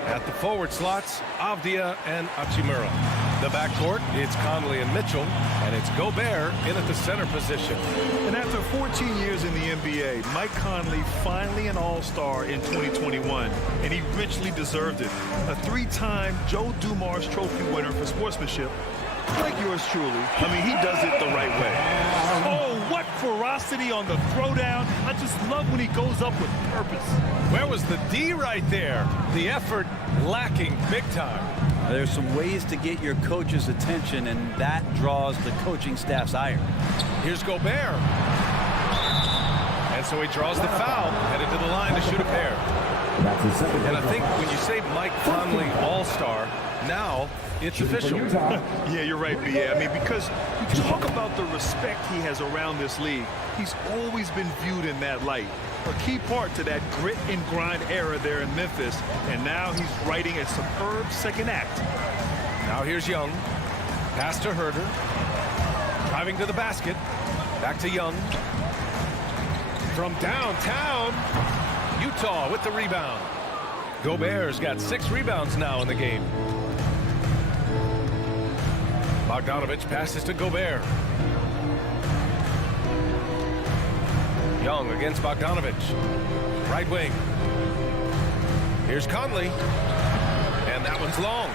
At the forward slots, Avdia and Hachimura. The backcourt, it's Conley and Mitchell, and it's Gobert in at the center position. And after 14 years in the NBA, Mike Conley finally an all-star in 2021, and he richly deserved it. A 3-time Joe Dumars Trophy winner for sportsmanship, like yours truly. I mean, he does it the right way. Oh, what ferocity on the throwdown. I just love when he goes up with purpose. Where was the D right there? The effort lacking big time. There's some ways to get your coach's attention, and that draws the coaching staff's ire. Here's Gobert. And so he draws the foul, headed to the line to shoot a pair. And I think when you say Mike Conley all-star, now it's official. Yeah, you're right, B.A. I mean, because you talk about the respect he has around this league. He's always been viewed in that light. A key part to that grit and grind era there in Memphis. And now he's writing a superb second act. Now here's Young. Pass to Herder. Driving to the basket. Back to Young. From downtown, Utah with the rebound. Gobert's got 6 rebounds now in the game. Bogdanovich passes to Gobert. Young against Bogdanovich. Right wing. Here's Conley. And that one's long.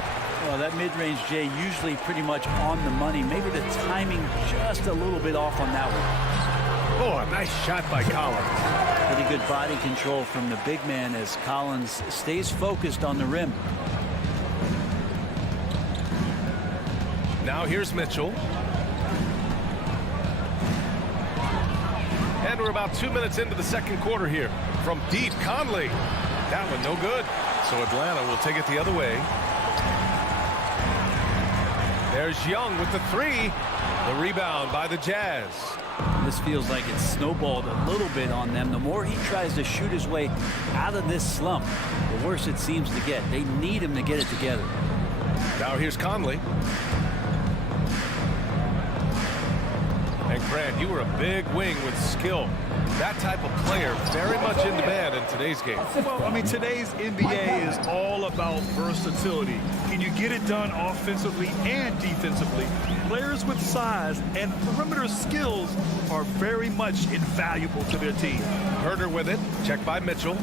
Well, that mid-range, Jay, usually pretty much on the money. Maybe the timing just a little bit off on that one. Oh, a nice shot by Collins. Pretty good body control from the big man as Collins stays focused on the rim. Now here's Mitchell. And we're about 2 minutes into the second quarter here. From deep, Conley. That one no good. So Atlanta will take it the other way. There's Young with the 3. The rebound by the Jazz. This feels like it's snowballed a little bit on them. The more he tries to shoot his way out of this slump, the worse it seems to get. They need him to get it together. Now here's Conley. And Grant, you were a big wing with skill. That type of player very much in demand in today's game. Well, I mean, today's NBA is all about versatility. Can you get it done offensively and defensively? Players with size and perimeter skills are very much invaluable to their team. Herder with it. Checked by Mitchell.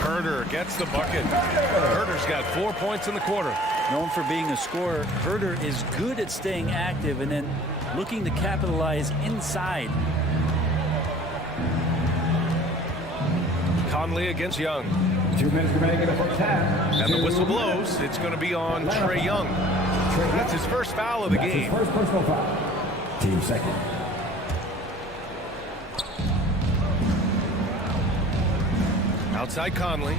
Herder gets the bucket. Herder's got 4 points in the quarter. Known for being a scorer, Herder is good at staying active and then looking to capitalize inside. Conley against Young. 2 minutes remaining in the first half. And the whistle blows. It's going to be on Trae Young. That's his first foul of the game. First personal foul. Team second. Outside Conley.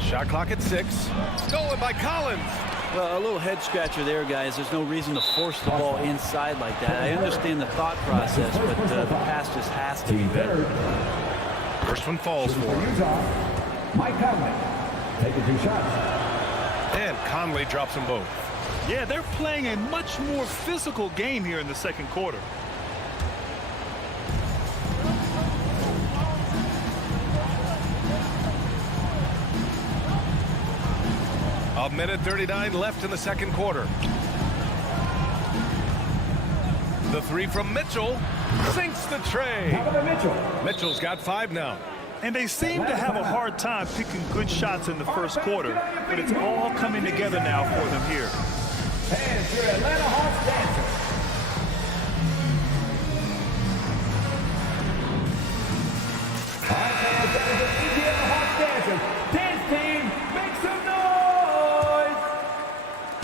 Shot clock at 6. Stolen by Collins. Well, a little head scratcher there, guys. There's no reason to force the ball inside like that. I understand the thought process, but the pass just has to be better. First one falls for Mike Conley taking 2 shots. And Conley drops them both. Yeah, they're playing a much more physical game here in the second quarter. A minute 39 left in the second quarter. The three from Mitchell sinks the tray. Mitchell's got 5 now. And they seem to have a hard time picking good shots in the first quarter, but it's all coming together now for them here. And your Atlanta Hawks dancer. All right, fans, that is an Indiana Hawks dancer. Dance team, make some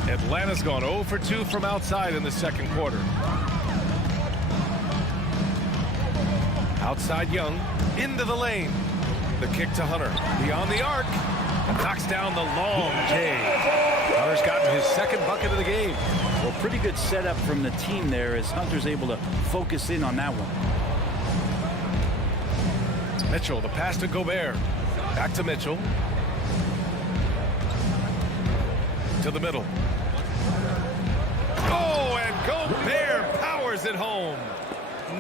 noise! Atlanta's gone 0 for 2 from outside in the second quarter. Outside Young, into the lane. The kick to Hunter, beyond the arc, and knocks down the long J. Hunter's gotten his second bucket of the game. Well, pretty good setup from the team there as Hunter's able to focus in on that one. Mitchell, the pass to Gobert. Back to Mitchell. To the middle. Oh, and Gobert powers it home.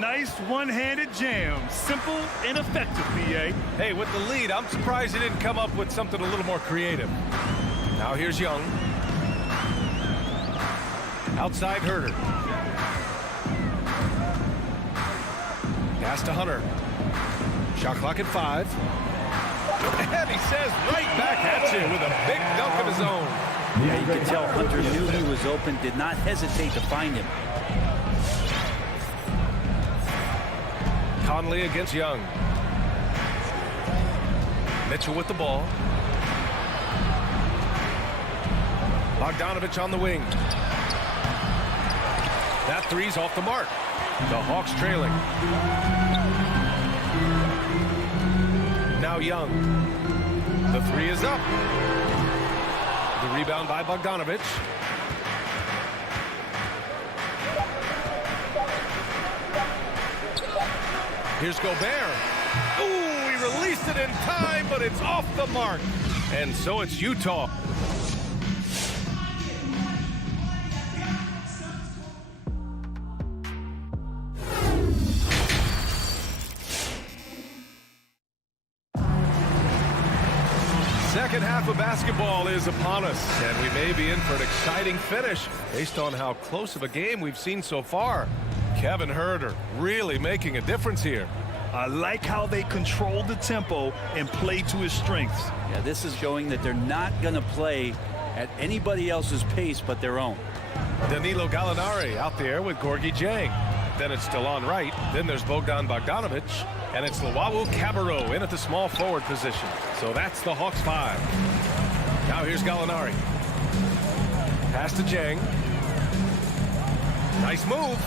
Nice one-handed jam. Simple and effective, PA. Hey, with the lead, I'm surprised he didn't come up with something a little more creative. Now here's Young. Outside Herter. Pass to Hunter. Shot clock at 5. And he says right back at you with a big dunk of his own. Yeah, you can tell Hunter knew he was open, did not hesitate to find him. Conley against Young. Mitchell with the ball. Bogdanovich on the wing. That three's off the mark. The Hawks trailing. Now Young. The three is up. The rebound by Bogdanovich. Here's Gobert. Ooh, he released it in time, but it's off the mark. And so it's Utah. Second half of basketball is upon us, and we may be in for an exciting finish based on how close of a game we've seen so far. Kevin Huerter really making a difference here. I like how they control the tempo and play to his strengths. Yeah, this is showing that they're not going to play at anybody else's pace but their own. Danilo Gallinari out there with Gorgui Dieng. Then it's Delon Wright. Then there's Bogdan Bogdanovich. And it's Luwawu Cabarrot in at the small forward position. So that's the Hawks 5. Now here's Gallinari. Pass to Dieng. Nice move.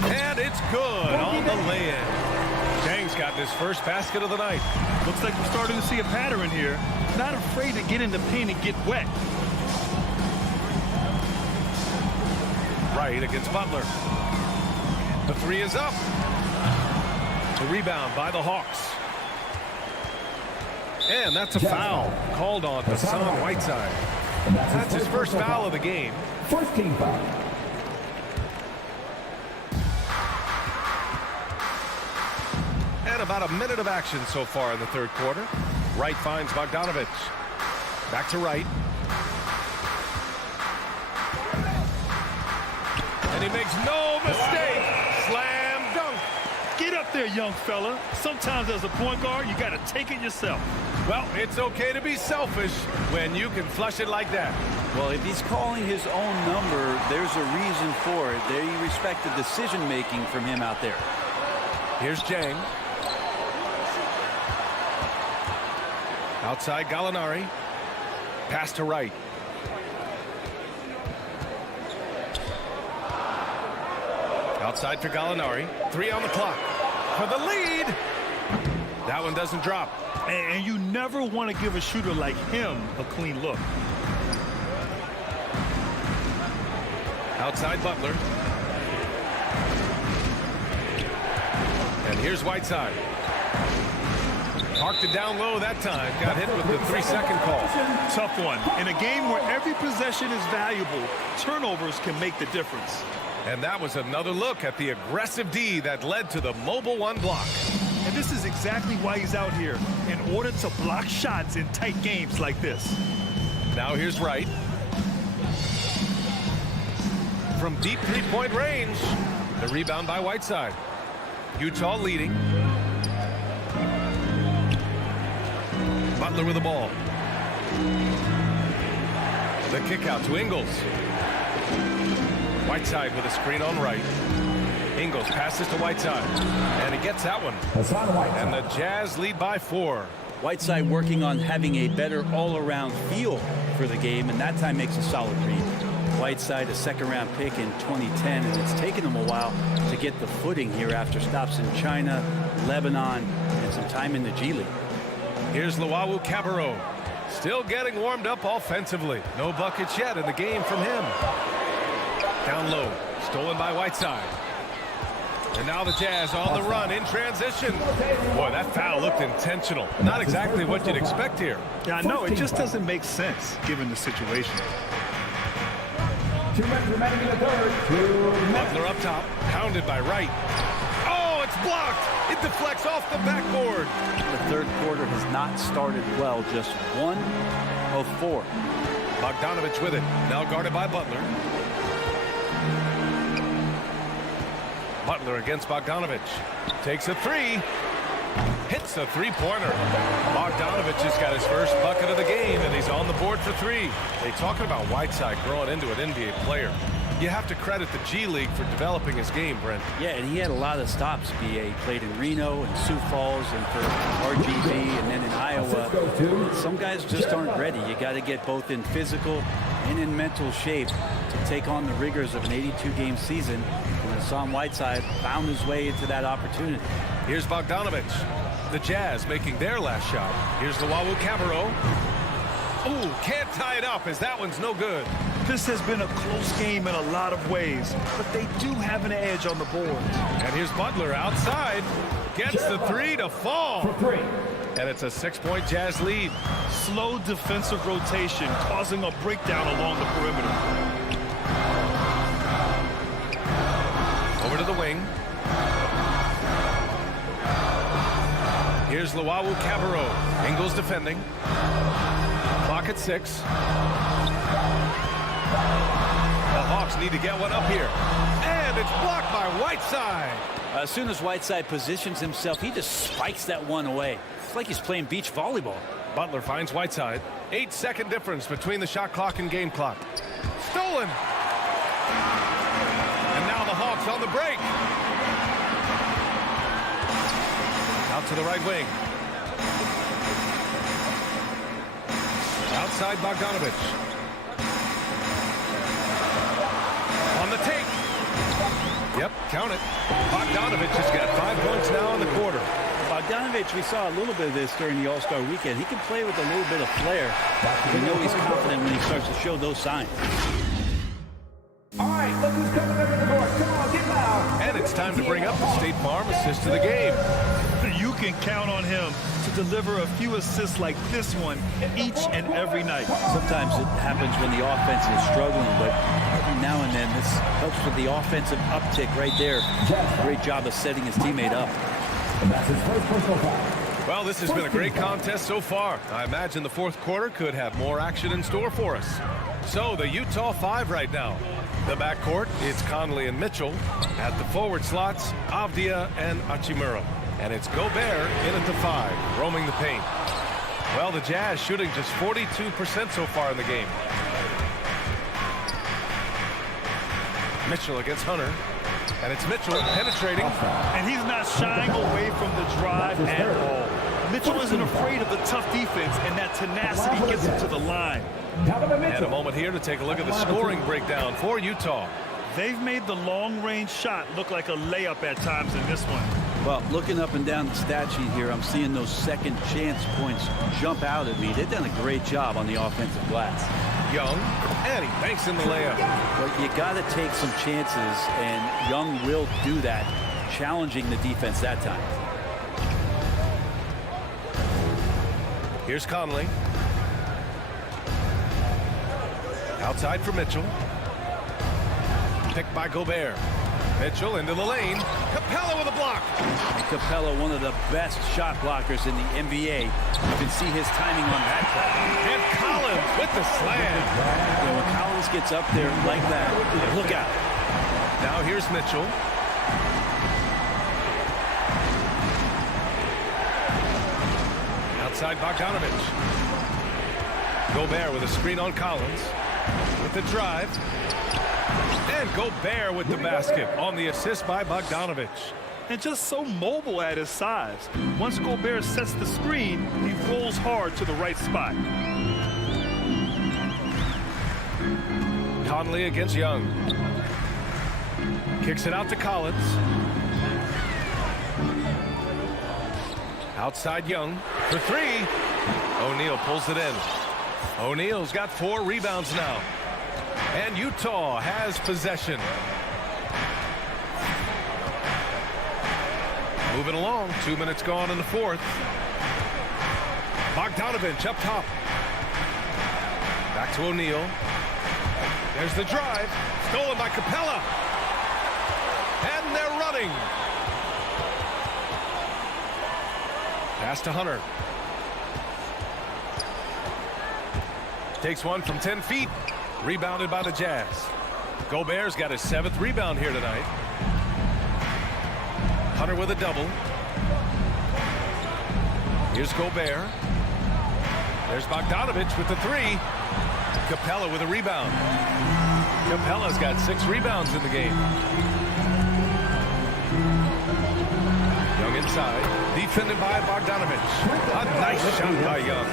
And it's good on the lay-in. Dieng's gotten his first basket of the night. Looks like we're starting to see a pattern here. Not afraid to get in the paint and get wet. Wright against Butler. The three is up. The rebound by the Hawks. And that's a foul called on Hassan Whiteside. That's his first foul of the game. First team foul. And about a minute of action so far in the third quarter. Wright finds Bogdanovich. Back to Wright. And he makes no mistake. Slam dunk. Get up there, young fella. Sometimes as a point guard, you got to take it yourself. Well, it's okay to be selfish when you can flush it like that. Well, if he's calling his own number, there's a reason for it. They respect the decision-making from him out there. Here's Dieng. Outside Gallinari. Pass to Wright. Outside for Gallinari. 3 on the clock. For the lead. That one doesn't drop. And you never want to give a shooter like him a clean look. Outside Butler. And here's Whiteside. Parked it down low that time. Got hit with the 3-second call. Tough one. In a game where every possession is valuable, turnovers can make the difference. And that was another look at the aggressive D that led to the mobile one block. And this is exactly why he's out here, in order to block shots in tight games like this. Now here's Wright. From deep three-point range. The rebound by Whiteside. Utah leading. Butler with the ball. The kick out to Ingles. Whiteside with a screen on Wright. Ingles passes to Whiteside. And he gets that one. And the Jazz lead by 4. Whiteside working on having a better all-around feel for the game, and that time makes a solid read. Whiteside, a second-round pick in 2010, and it's taken him a while to get the footing here after stops in China, Lebanon, and some time in the G League. Here's Luau Cabarro. Still getting warmed up offensively. No buckets yet in the game from him. Down low. Stolen by Whiteside. And now the Jazz on the run in transition. Boy, that foul looked intentional. Not exactly what you'd expect here. Yeah, I know. It just doesn't make sense given the situation. 2 minutes remaining in the third. Butler up top. Pounded by Wright. Oh, it's blocked. It deflects off the backboard. The third quarter has not started well. Just 1 of 4. Bogdanovich with it. Now guarded by Butler. Butler against Bogdanovich. Takes a 3. Hits a three-pointer. Bogdanovich has got his first bucket of the game, and he's on the board for 3. They talking about Whiteside growing into an NBA player. You have to credit the G League for developing his game, Brent. Yeah, and he had a lot of stops. He played in Reno and Sioux Falls and for RGV and then in Iowa. Some guys just aren't ready. You got to get both in physical and in mental shape to take on the rigors of an 82-game season. And Hassan Whiteside found his way into that opportunity. Here's Bogdanovich. The Jazz making their last shot. Here's Luau Cabarro. Ooh, can't tie it up as that one's no good. This has been a close game in a lot of ways, but they do have an edge on the board. And here's Butler outside. Gets the 3 to fall. And it's a 6-point Jazz lead. Slow defensive rotation causing a breakdown along the perimeter. Over to the wing. Here's Luau Cabarro. Ingles defending. Clock at 6. The Hawks need to get one up here. And it's blocked by Whiteside. As soon as Whiteside positions himself, he just spikes that one away. It's like he's playing beach volleyball. Butler finds Whiteside. 8-second difference between the shot clock and game clock. Stolen. And now the Hawks on the break. Out to the right wing. Outside Bogdanovich. On the take. Yep, count it. Bogdanovich has got 5 points now in the quarter. Bogdanovich, we saw a little bit of this during the All-Star weekend. He can play with a little bit of flair. We know he's confident when he starts to show those signs. All right, look who's coming over the board. Come on, get loud. And it's time to bring up the State Farm assist to the game. You can count on him to deliver a few assists like this one each and every night. Sometimes it happens when the offense is struggling, but every now and then this helps with the offensive uptick right there. Great job of setting his teammate up. And that's his first personal foul. Well, this has been a great contest so far. I imagine the fourth quarter could have more action in store for us. So the Utah 5 right now. The backcourt, it's Conley and Mitchell. At the forward slots, Avdia and Hachimura. And it's Gobert in at the 5, roaming the paint. Well, the Jazz shooting just 42% so far in the game. Mitchell against Hunter. And it's Mitchell penetrating. And he's not shying away from the drive at all. Mitchell isn't afraid of the tough defense, and that tenacity gets him to the line. And a moment here to take a look at the scoring breakdown for Utah. They've made the long-range shot look like a layup at times in this one. Well, looking up and down the stat sheet here, I'm seeing those second chance points jump out at me. They've done a great job on the offensive glass. Young, and he banks in the layup. Well, you got to take some chances, and Young will do that, challenging the defense that time. Here's Conley. Outside for Mitchell. Picked by Gobert. Mitchell into the lane. Capella with a block. And Capella, one of the best shot blockers in the NBA. You can see his timing on that play. And Collins with the slam. Yeah, when Collins gets up there like that, look out. Now here's Mitchell. Outside Bogdanovich. Gobert with a screen on Collins. With the drive. And Gobert with the basket on the assist by Bogdanovich. And just so mobile at his size. Once Gobert sets the screen, he rolls hard to the right spot. Conley against Young. Kicks it out to Collins. Outside Young for three. O'Neal pulls it in. O'Neal's got 4 rebounds now. And Utah has possession. Moving along. 2 minutes gone in the fourth. Bogdanovich up top. Back to O'Neal. There's the drive. Stolen by Capella. And they're running. Pass to Hunter. Takes one from 10 feet. Rebounded by the Jazz. Gobert's got his 7th rebound here tonight. Hunter with a double. Here's Gobert. There's Bogdanovich with the 3. Capella with a rebound. Capella's got 6 rebounds in the game. Young inside. Defended by Bogdanovich. A nice shot by Young.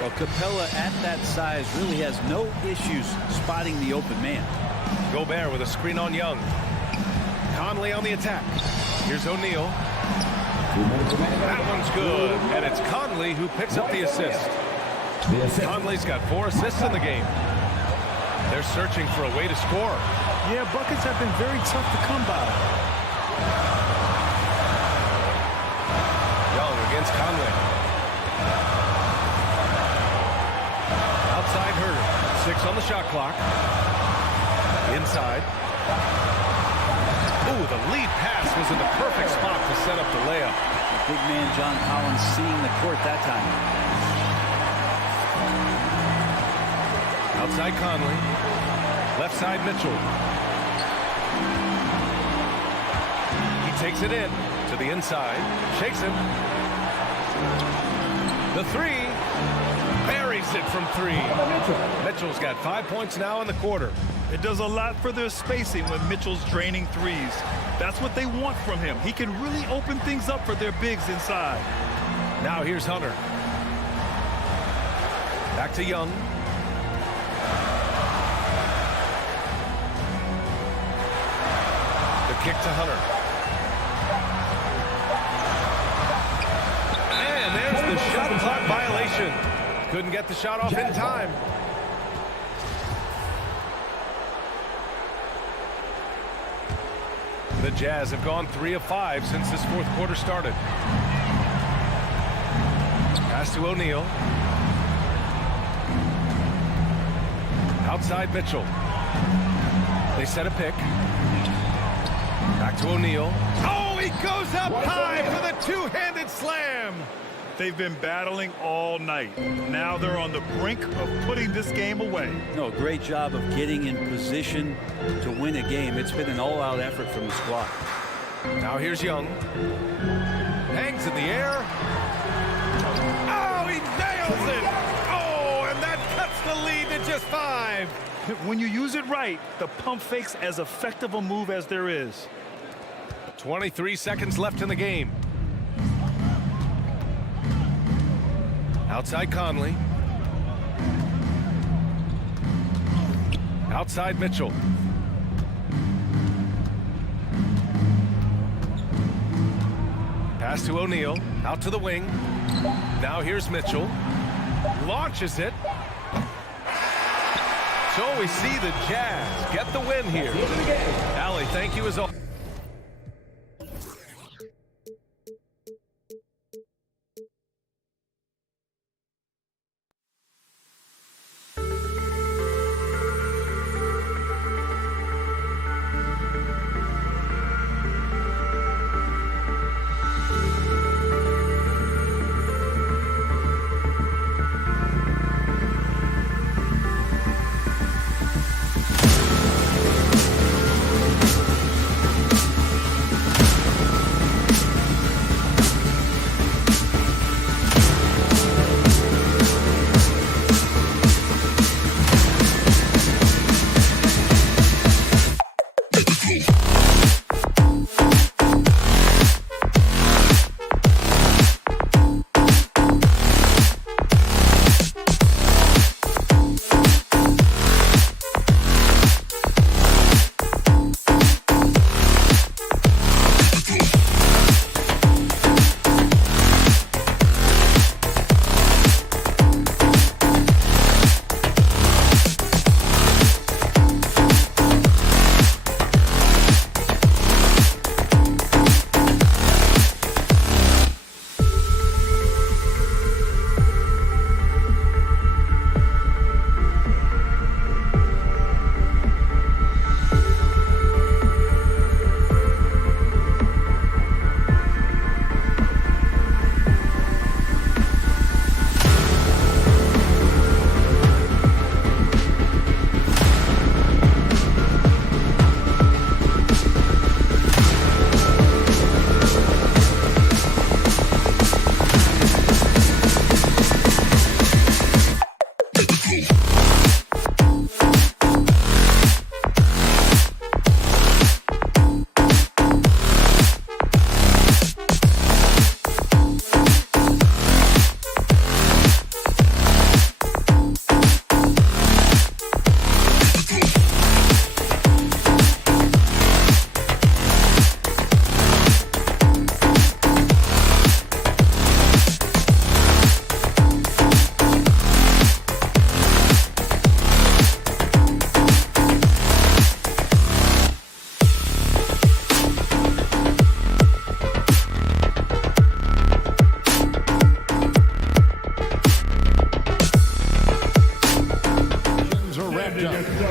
Well, Capella at that size really has no issues spotting the open man. Gobert with a screen on Young. Conley on the attack. Here's O'Neal. That one's good. And it's Conley who picks up the assist. Conley's got 4 assists in the game. They're searching for a way to score. Yeah, buckets have been very tough to come by. Young against Conley. Outside Herter. 6 on the shot clock. Inside. Ooh, the lead pass was in the perfect spot to set up the layup. The big man John Collins seeing the court that time. Outside Conley. Left side Mitchell. He takes it in to the inside. Shakes it. The 3. Buries it from 3. Mitchell's got 5 points now in the quarter. It does a lot for their spacing when Mitchell's draining threes. That's what they want from him. He can really open things up for their bigs inside. Now here's Hunter. Back to Young. The kick to Hunter. And there's the shot clock violation. Couldn't get the shot off in time. The Jazz have gone 3 of 5 since this fourth quarter started. Pass to O'Neal. Outside Mitchell. They set a pick. Back to O'Neal. Oh, he goes up high for the two-handed slam. They've been battling all night. Now they're on the brink of putting this game away. No, great job of getting in position to win a game. It's been an all-out effort from the squad. Now here's Young. Hangs in the air. Oh, he nails it. Oh, and that cuts the lead to just 5. When you use it right, the pump fake's as effective a move as there is. 23 seconds left in the game. Outside Conley. Outside Mitchell. Pass to O'Neal. Out to the wing. Now here's Mitchell. Launches it. So we see the Jazz get the win here. Allie, thank you as always.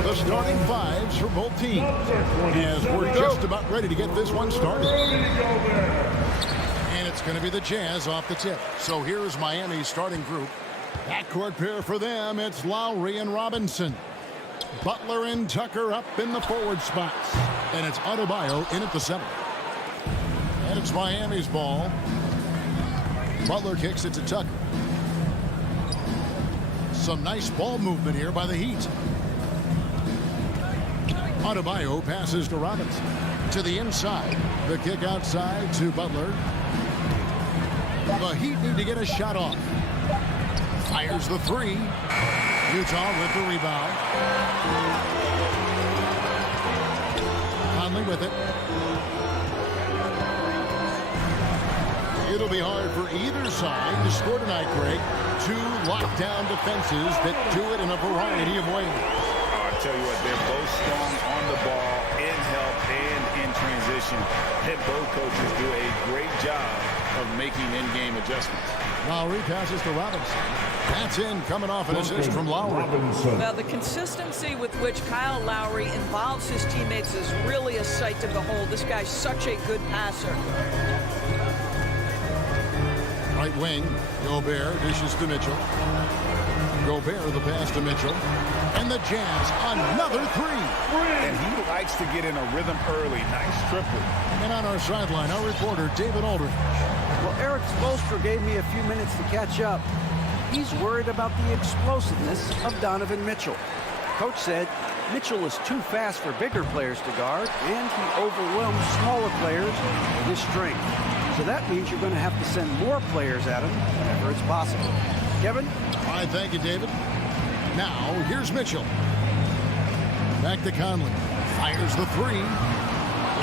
The starting fives for both teams as we're just about ready to get this one started. And it's going to be the Jazz off the tip. So here's Miami's starting group. Backcourt pair for them, it's Lowry and Robinson. Butler and Tucker up in the forward spots. And it's Adebayo in at the center. And it's Miami's ball. Butler kicks it to Tucker. Some nice ball movement here by the Heat. Adebayo passes to Robinson. To the inside. The kick outside to Butler. The Heat need to get a shot off. Fires the three. Utah with the rebound. Conley with it. It'll be hard for either side to score tonight, Greg. Two lockdown defenses that do it in a variety of ways. I tell you what, they're both strong on the ball, in help, and in transition. And both coaches do a great job of making in-game adjustments. Lowry passes to Robinson. That's in, coming off an assist from Lowry. Now, the consistency with which Kyle Lowry involves his teammates is really a sight to behold. This guy's such a good passer. Right wing, Gobert dishes to Mitchell. Gobert the pass to Mitchell. And the Jazz, another three. And he likes to get in a rhythm early. Nice triple. And on our sideline, our reporter, David Aldridge. Well, Eric Spoelstra gave me a few minutes to catch up. He's worried about the explosiveness of Donovan Mitchell. Coach said Mitchell is too fast for bigger players to guard, and he overwhelms smaller players with his strength. So that means you're going to have to send more players at him whenever it's possible. Kevin? All right, thank you, David. Now, here's Mitchell. Back to Conley. Fires the three.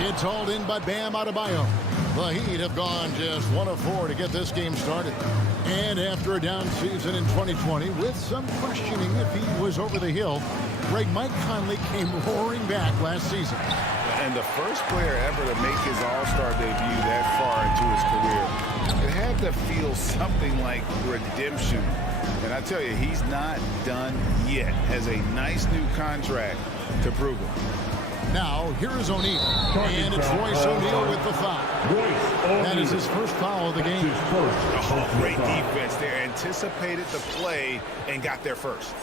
It's hauled in by Bam Adebayo. The Heat have gone just 1 of 4 to get this game started. And after a down season in 2020, with some questioning if he was over the hill, Mike Conley came roaring back last season. And the first player ever to make his All-Star debut that far into his career, it had to feel something like redemption. And I tell you, he's not done yet. Has a nice new contract to prove it. Now, here is O'Neal. And it's Royce O'Neal with the foul. That is his first foul of the game. Oh, great defense there. Anticipated the play and got there first.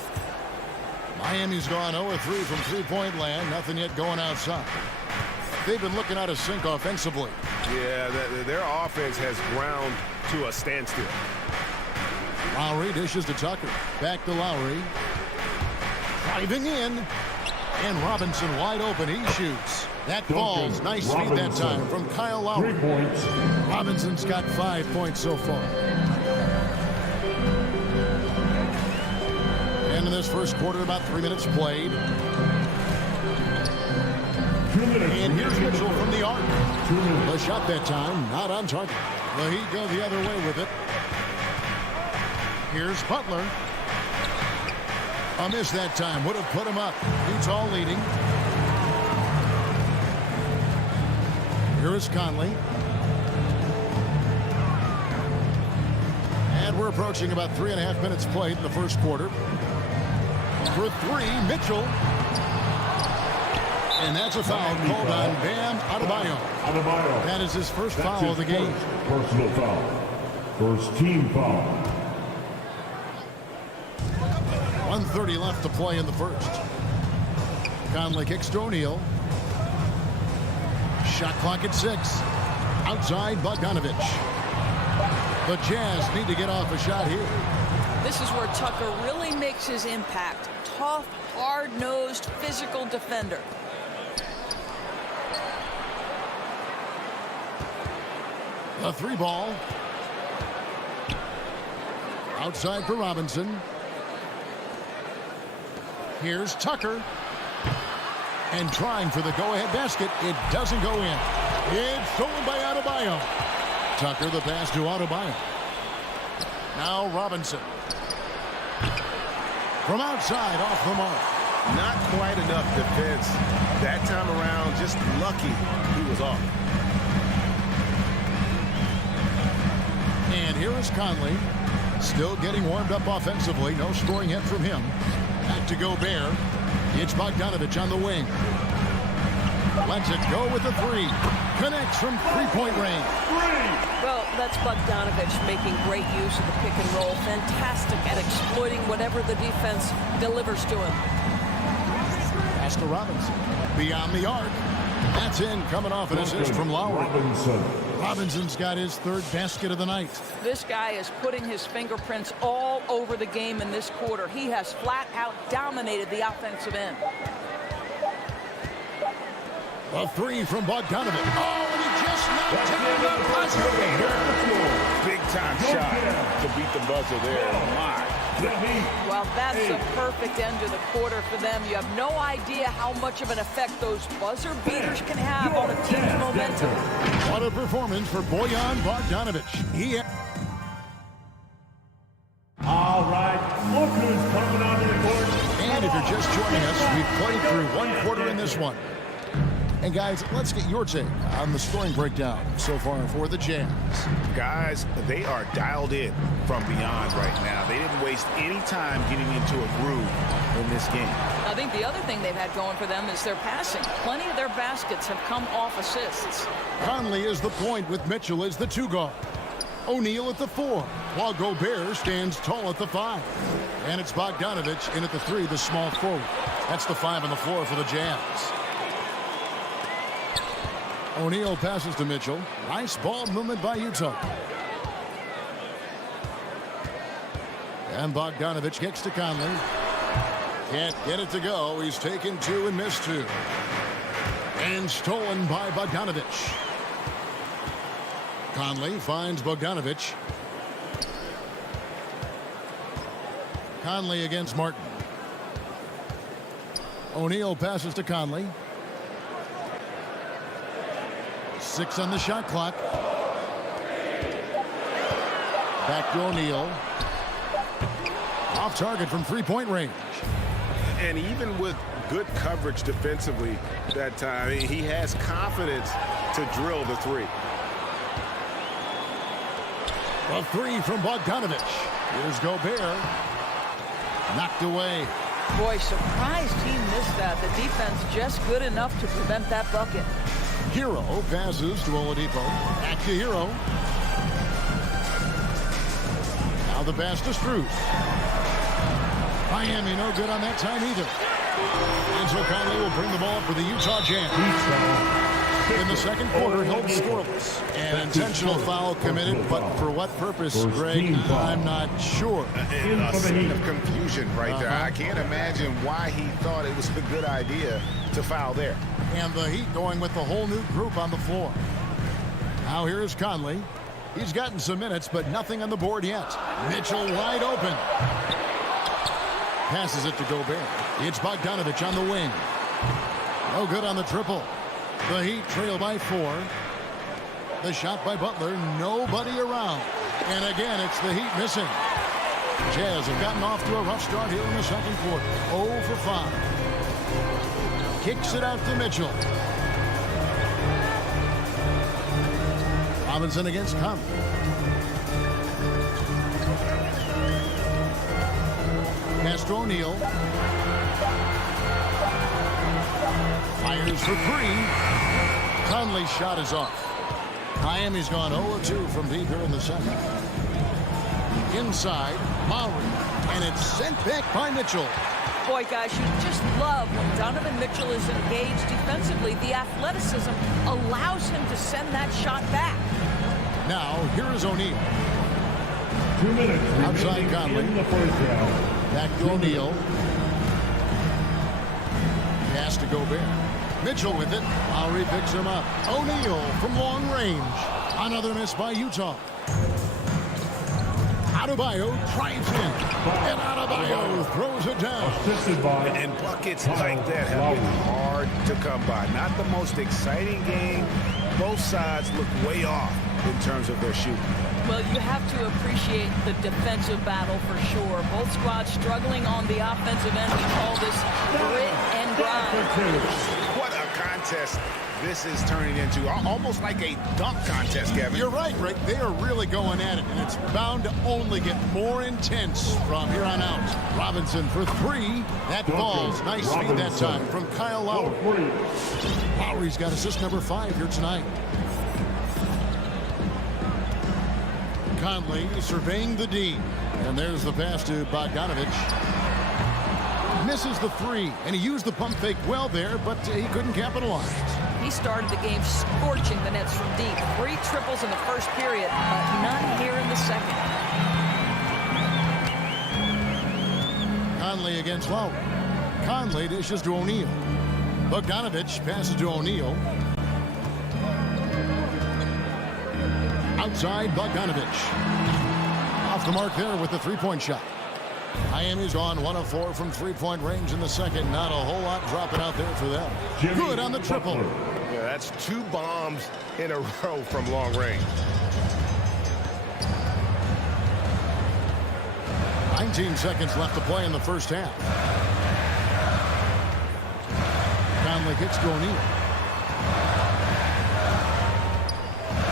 Miami's gone 0-3 from three-point land. Nothing yet going outside. They've been looking out of sync offensively. Yeah, their offense has ground to a standstill. Lowry dishes to Tucker. Back to Lowry. Driving in. And Robinson wide open. He shoots. That falls. Nice feed that time from Kyle Lowry. 3 points. Robinson's got 5 points so far. And in this first quarter, about 3 minutes played. 2 minutes. And here's Mitchell from the arc. The shot that time, not on target. The Heat go the other way with it. Here's Butler. A miss that time. Would have put him up. Heat's all leading. Here is Conley. And we're approaching about 3.5 minutes played in the first quarter. For 3, Mitchell. And that's a foul called on Bam Adebayo. That is his first foul of the game. Personal foul. First team foul. 1:30 left to play in the first. Conley kicks to O'Neal. Shot clock at 6. Outside Bogdanovich. The Jazz need to get off a shot here. This is where Tucker really makes his impact. Tough, hard-nosed, physical defender. The 3 ball. Outside for Robinson. Here's Tucker. And trying for the go-ahead basket. It doesn't go in. It's stolen by Adebayo. Tucker the pass to Adebayo. Now Robinson. From outside off the mark. Not quite enough defense. That time around, just lucky he was off. And here is Conley. Still getting warmed up offensively. No scoring yet from him. Back to Gobert. It's Bogdanovich on the wing. Lets it go with the 3. Connects from three-point range. Well, that's Bogdanovich making great use of the pick and roll. Fantastic at exploiting whatever the defense delivers to him. Pass to Robinson. Beyond the arc. That's in, coming off an assist from Lowry. Robinson's got his 3rd basket of the night. This guy is putting his fingerprints all over the game in this quarter. He has flat out dominated the offensive end. A 3 from Bogdanovich. Oh, and he just knocked down the buzzer. Big time shot to beat the buzzer there. Oh, my. Well, that's a perfect end to the quarter for them. You have no idea how much of an effect those buzzer beaters can have on a team's momentum. What a performance for Bojan Bogdanovich. All right, look who's coming onto the court. And if you're just joining us, we've played through 1 quarter in this one. And guys, let's get your take on the scoring breakdown so far for the Jazz. Guys, they are dialed in from beyond right now. They didn't waste any time getting into a groove in this game. I think the other thing they've had going for them is their passing. Plenty of their baskets have come off assists. Conley is the point with Mitchell as the 2 guard. O'Neal at the 4, while Gobert stands tall at the 5. And it's Bogdanovich in at the 3, the small forward. That's the 5 on the floor for the Jazz. O'Neal passes to Mitchell. Nice ball movement by Utah. And Bogdanovich kicks to Conley. Can't get it to go. He's taken 2 and missed 2. And stolen by Bogdanovich. Conley finds Bogdanovich. Conley against Martin. O'Neal passes to Conley. 6 on the shot clock. Back to O'Neal. Off target from three-point range. And even with good coverage defensively that time, he has confidence to drill the three. A three from Bogdanovich. Here's Gobert. Knocked away. Boy, surprised he missed that. The defense just good enough to prevent that bucket. Hero passes to Oladipo. Back to Hero. Now the pass to Strus. Miami no good on that time either. And so Conley will bring the ball up for the Utah Jazz. In the second quarter, held scoreless. An intentional foul committed, but for what purpose, Greg, I'm not sure. A scene of confusion right there. I can't imagine why he thought it was a good idea to foul there. And the Heat going with the whole new group on the floor. Now here's Conley. He's gotten some minutes, but nothing on the board yet. Mitchell wide open. Passes it to Gobert. It's Bogdanovich on the wing. No good on the triple. The Heat trail by 4. The shot by Butler. Nobody around. And again, it's the Heat missing. Jazz have gotten off to a rough start here in the second quarter. 0 for 5. Kicks it out to Mitchell. Robinson against Conley. Pass to O'Neal. Fires for 3. Conley's shot is off. Miami's gone 0-2 from deep here in the second. Inside, Lowry. And it's sent back by Mitchell. Boy, guys, you just love when Donovan Mitchell is engaged defensively. The athleticism allows him to send that shot back. Now, here is O'Neal. 2 minutes. Outside Conley. In the first round. Back to O'Neal. Pass to Gobert. Mitchell with it. Lowry picks him up. O'Neal from long range. Another miss by Utah. Adebayo drives in. And Adebayo throws it down. Assisted by. And buckets like that have been hard to come by. Not the most exciting game. Both sides look way off in terms of their shooting. Well, you have to appreciate the defensive battle for sure. Both squads struggling on the offensive end. We call this grit and grind. What a contest this is turning into. Almost like a dunk contest, Kevin. You're right, Rick. They are really going at it, and it's bound to only get more intense from here on out. Robinson for 3. That falls. Nice feed that time from Kyle Lowry. Lowry's got assist number 5 here tonight. Conley surveying the D. And there's the pass to Bogdanovich. Misses the 3, and he used the pump fake well there, but he couldn't capitalize. He started the game scorching the nets from deep. 3 triples in the first period, but none here in the second. Conley against Lowry. Conley dishes to O'Neal. Bogdanovich passes to O'Neal. Outside, Bogdanovich. Off the mark there with the three-point shot. Miami's on 1 of 4 from three-point range in the second. Not a whole lot dropping out there for them. Good on the triple. Yeah, that's 2 bombs in a row from long range. 19 seconds left to play in the first half. Conley kicks to O'Neal.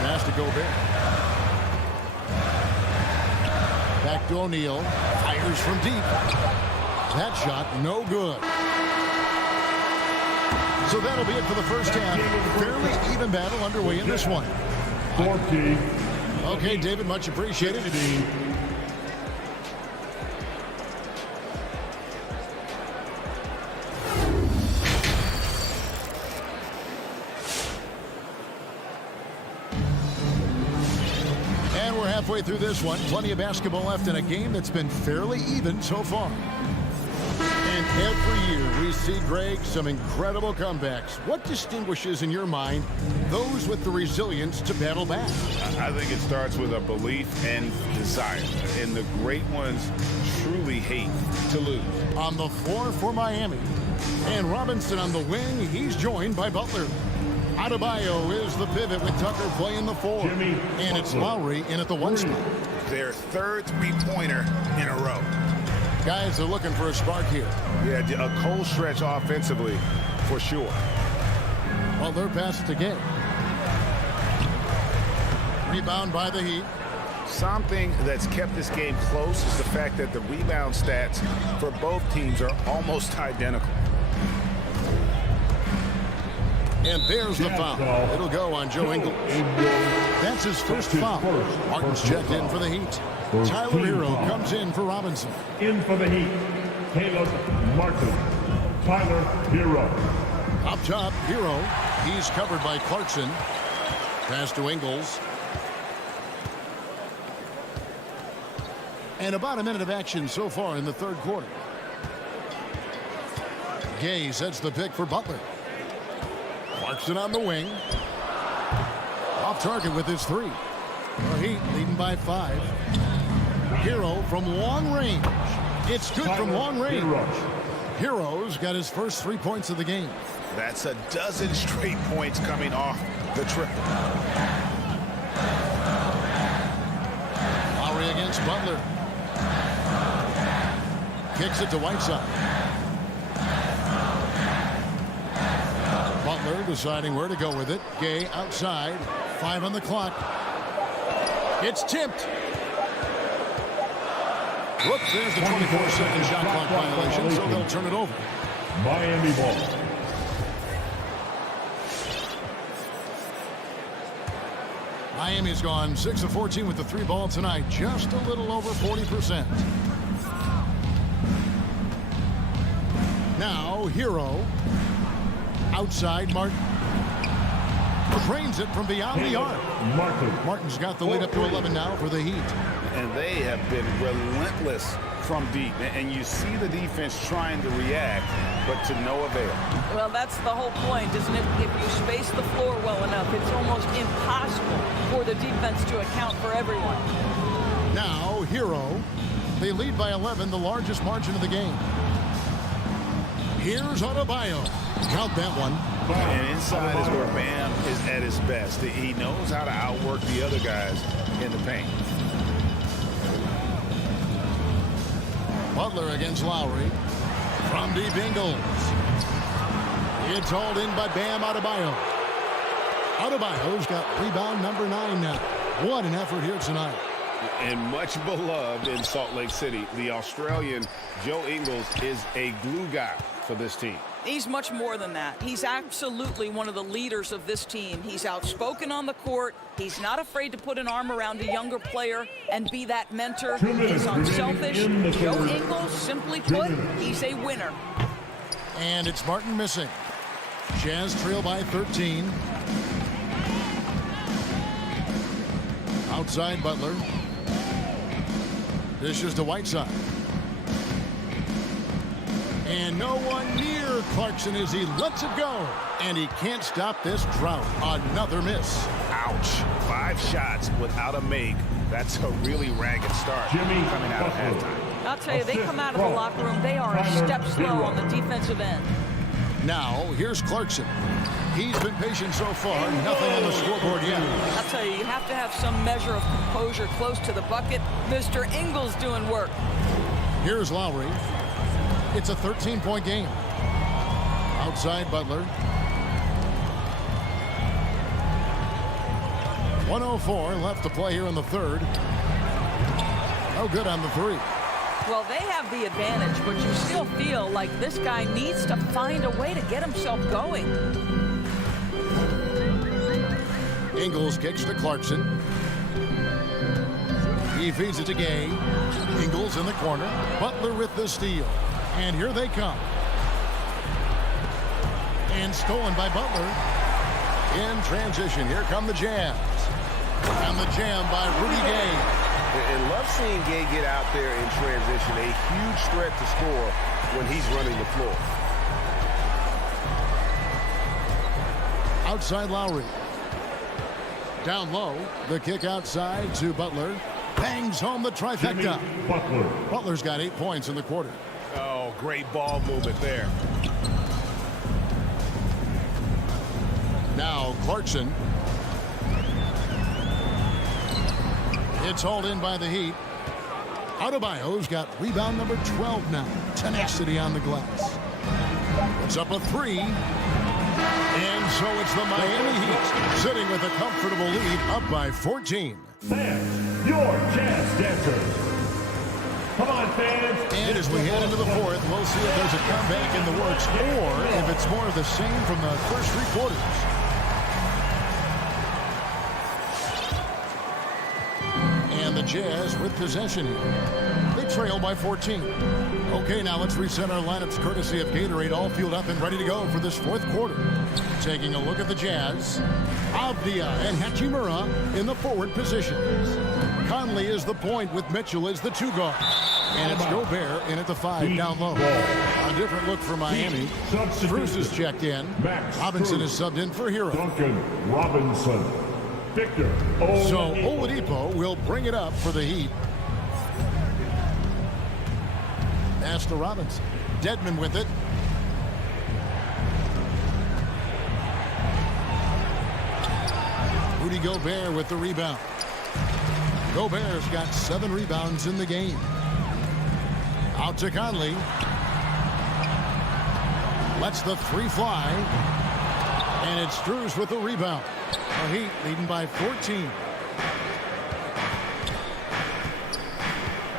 Pass to Gobert. Back to O'Neal. Fires from deep. That shot no good. So that'll be it for the first half. Fairly even battle underway in this one. 14. Okay, David, much appreciated. And we're halfway through this one. Plenty of basketball left in a game that's been fairly even so far. And every year we see, Greg, some incredible comebacks. What distinguishes, in your mind, those with the resilience to battle back? I think it starts with a belief and desire. And the great ones truly hate to lose. On the floor for Miami. And Robinson on the wing. He's joined by Butler. Adebayo is the pivot with Tucker playing the 4. And it's Lowry in at the 1 spot. Their third three-pointer in a row. Guys are looking for a spark here. Yeah, a cold stretch offensively for sure. Butler passes to Gay. Rebound by the Heat. Something that's kept this game close is the fact that the rebound stats for both teams are almost identical. And there's the foul. It'll go on Joe Ingles. That's his first foul. Martin's checked in for the Heat. Tyler Hero comes in for Robinson. In for the Heat, Caleb Martin. Tyler Hero. Up top, Hero. He's covered by Clarkson. Pass to Ingles. And about a minute of action so far in the third quarter. Gay sets the pick for Butler. Clarkson on the wing. Off target with his 3. The Heat leading by 5. Hero from long range. It's good from long range. Hero's got his first 3 points of the game. That's a dozen straight points coming off the triple. Lowry against Butler. Kicks it to Whiteside. Butler deciding where to go with it. Gay outside. 5 on the clock. It's tipped. Whoops, there's the 24-second shot clock violation, so they'll turn it over. Miami ball. Miami's gone 6 of 14 with the 3 ball tonight. Just a little over 40%. Now, Hero. Outside, Martin. Trains it from beyond the arc. Martin's got the lead up to 11 now for the Heat. And they have been relentless from deep. And you see the defense trying to react, but to no avail. Well, that's the whole point, isn't it? If you space the floor well enough, it's almost impossible for the defense to account for everyone. Now, Hero. They lead by 11, the largest margin of the game. Here's Adebayo. Count that one. And inside is where Bam is at his best. He knows how to outwork the other guys in the paint. Butler against Lowry. From deep, Ingles. It's hauled in by Bam Adebayo. Adebayo's got rebound number 9 now. What an effort here tonight. And much beloved in Salt Lake City, the Australian Joe Ingles is a glue guy for this team. He's much more than that. He's absolutely one of the leaders of this team. He's outspoken on the court. He's not afraid to put an arm around a younger player and be that mentor. He's unselfish. Joe Ingles, simply put, he's a winner. And it's Martin missing. Jazz trail by 13. Outside Butler. Dishes to Whiteside. And no one near Clarkson as he lets it go. And he can't stop this drought. Another miss. Ouch. 5 shots without a make. That's a really ragged start coming out of halftime. I'll tell you, they come out of the locker room, they are a step slow on the defensive end. Now, here's Clarkson. He's been patient so far. Nothing on the scoreboard yet. I'll tell you, you have to have some measure of composure close to the bucket. Mr. Ingles doing work. Here's Lowry. It's a 13-point game. Outside Butler. 1:04 left to play here in the third. No good on the 3. Well, they have the advantage, but you still feel like this guy needs to find a way to get himself going. Ingles kicks to Clarkson. He feeds it to Gay. Ingles in the corner. Butler with the steal. And here they come. And stolen by Butler. In transition, here come the Jazz. And the jam by Rudy Gay. And love seeing Gay get out there in transition. A huge threat to score when he's running the floor. Outside Lowry. Down low. The kick outside to Butler. Bangs home the trifecta. Butler's got 8 points in the quarter. Oh, great ball movement there. Now Clarkson. It's hauled in by the Heat. Adebayo's got rebound number 12 now. Tenacity on the glass. It's up a 3. And so it's the Miami Heat sitting with a comfortable lead, up by 14. Fans, your Jazz dancers. Come on, fans. And as we head into the fourth, we'll see if there's a comeback in the works or if it's more of the same from the first 3 quarters. And the Jazz with possession here. They trail by 14. Okay, now let's reset our lineups courtesy of Gatorade, all fueled up and ready to go for this fourth quarter. Taking a look at the Jazz, Avdia and Hachimura in the forward positions. Conley is the point with Mitchell as the 2 guard. And it's Gobert in at the 5 down low. A different look for Miami. Strus is checked in. Robinson is subbed in for Hero. Duncan Robinson. Victor Oladipo. So Oladipo will bring it up for the Heat. Pass to Robinson. Dedmon with it. Rudy Gobert with the rebound. Gobert's got 7 rebounds in the game. Out to Conley. Lets the 3 fly. And it's Strus with the rebound. The Heat leading by 14.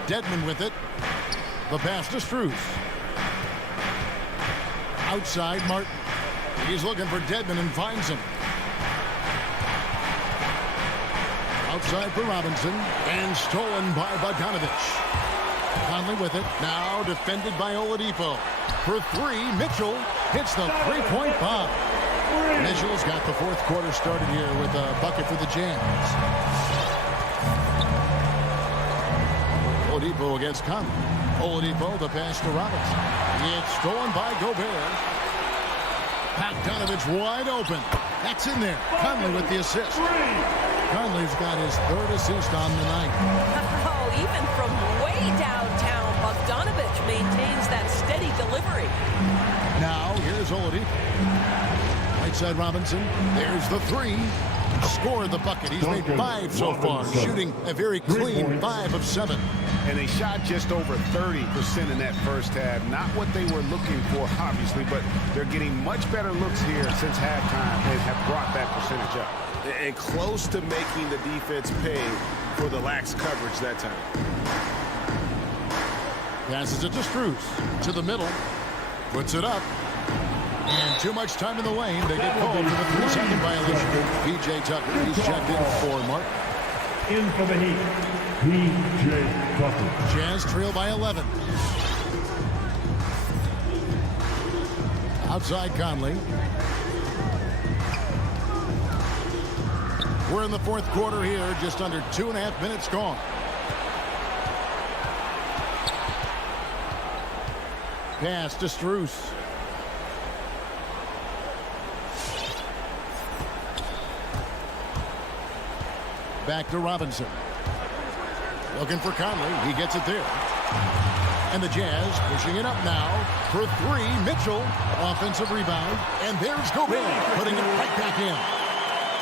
Dedmon with it. The pass to Strus. Outside Martin. He's looking for Dedmon and finds him. Outside for Robinson. And stolen by Bogdanovich. Conley with it. Now defended by Oladipo. For 3, Mitchell hits the 3-point bomb. Mitchell's got the fourth quarter started here with a bucket for the Jazz. Oladipo against Conley. Oladipo, the pass to Robinson. It's stolen by Gobert. Bogdanovich wide open. That's in there. Conley with the assist. Conley's got his 3rd assist on the night. Oh, even from way downtown, Bogdanovich maintains that steady delivery. Now, here's Oladipo. Right side Robinson. There's the 3. Scored the bucket. He's made 5 so far, shooting a very clean 5 of 7. And they shot just over 30% in that first half. Not what they were looking for, obviously, but they're getting much better looks here since halftime and have brought that percentage up. And close to making the defense pay for the lax coverage that time. Passes it to Strus. To the middle. Puts it up. And too much time in the lane. They get called for the 3-second violation. P.J. Tucker, he's checked in for Mark. In for the Heat, P.J. Tucker. Jazz trail by 11. Outside Conley. We're in the fourth quarter here, just under 2.5 minutes gone. Pass to Strus. Back to Robinson. Looking for Conley. He gets it there. And the Jazz pushing it up now for 3. Mitchell, offensive rebound. And there's Gobert putting it right back in.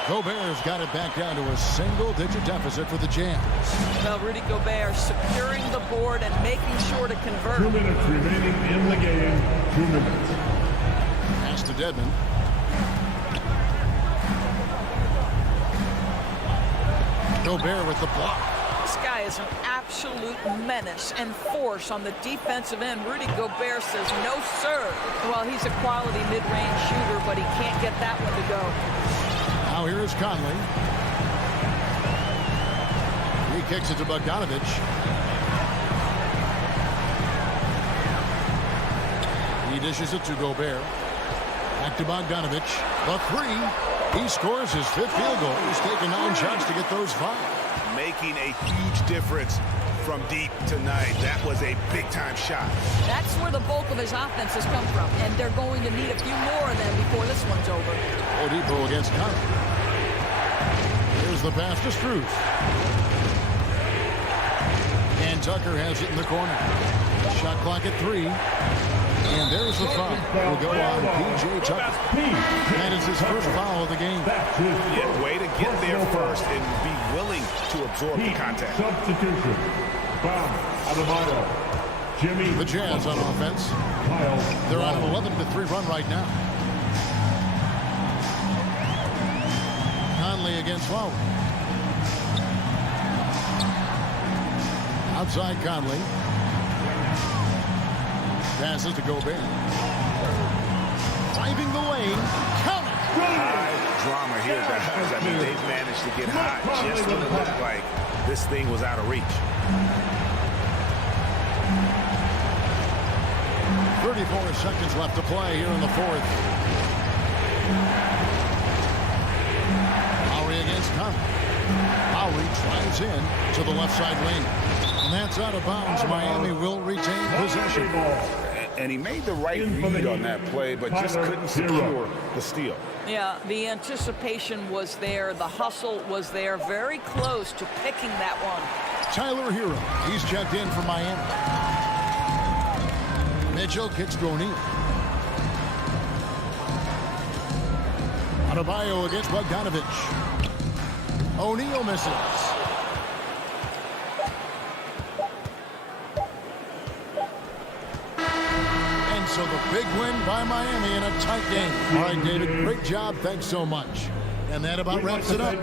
Gobert's got it back down to a single-digit deficit for the Jazz. Well, Rudy Gobert securing the board and making sure to convert. 2 minutes remaining in the game. 2 minutes. Pass to Dedmon. Gobert with the block. This guy is an absolute menace and force on the defensive end. Rudy Gobert says no, sir. Well, he's a quality mid-range shooter, but he can't get that one to go. Now here is Conley. He kicks it to Bogdanovich. He dishes it to Gobert. Back to Bogdanovich. The 3. He scores his 5th field goal. He's taken 9 shots to get those 5. Making a huge difference from deep tonight. That was a big-time shot. That's where the bulk of his offense has come from, and they're going to need a few more of them before this one's over. Oladipo against Conley. Here's the pass to Strus. And Tucker has it in the corner. Shot clock at 3. And there's the foul. Will go on P.J. Tucker. That is his first foul of the game. Yeah, way to get there first and be willing to absorb the contact. Substitution. Bam Adebayo. Jimmy. The Jazz on offense. They're on an 11-3 run right now. Conley against Lowry. Outside Conley. Passes to Gobert. Driving the lane. Count it. High drama here, guys. I mean, they've managed to get hot just when it looked like this thing was out of reach. 34 seconds left to play here in the fourth. Lowry against Conley. Lowry drives in to the left side wing. And that's out of bounds. Miami will retain possession. And he made the right read on that play, but just couldn't secure the steal. Yeah, the anticipation was there. The hustle was there. Very close to picking that one. Tyler Hero. He's checked in for Miami. Mitchell kicks to O'Neal. Adebayo against Bogdanovich. O'Neal misses. So the big win by Miami in a tight game. All right, David, great job. Thanks so much. And that about wraps it up.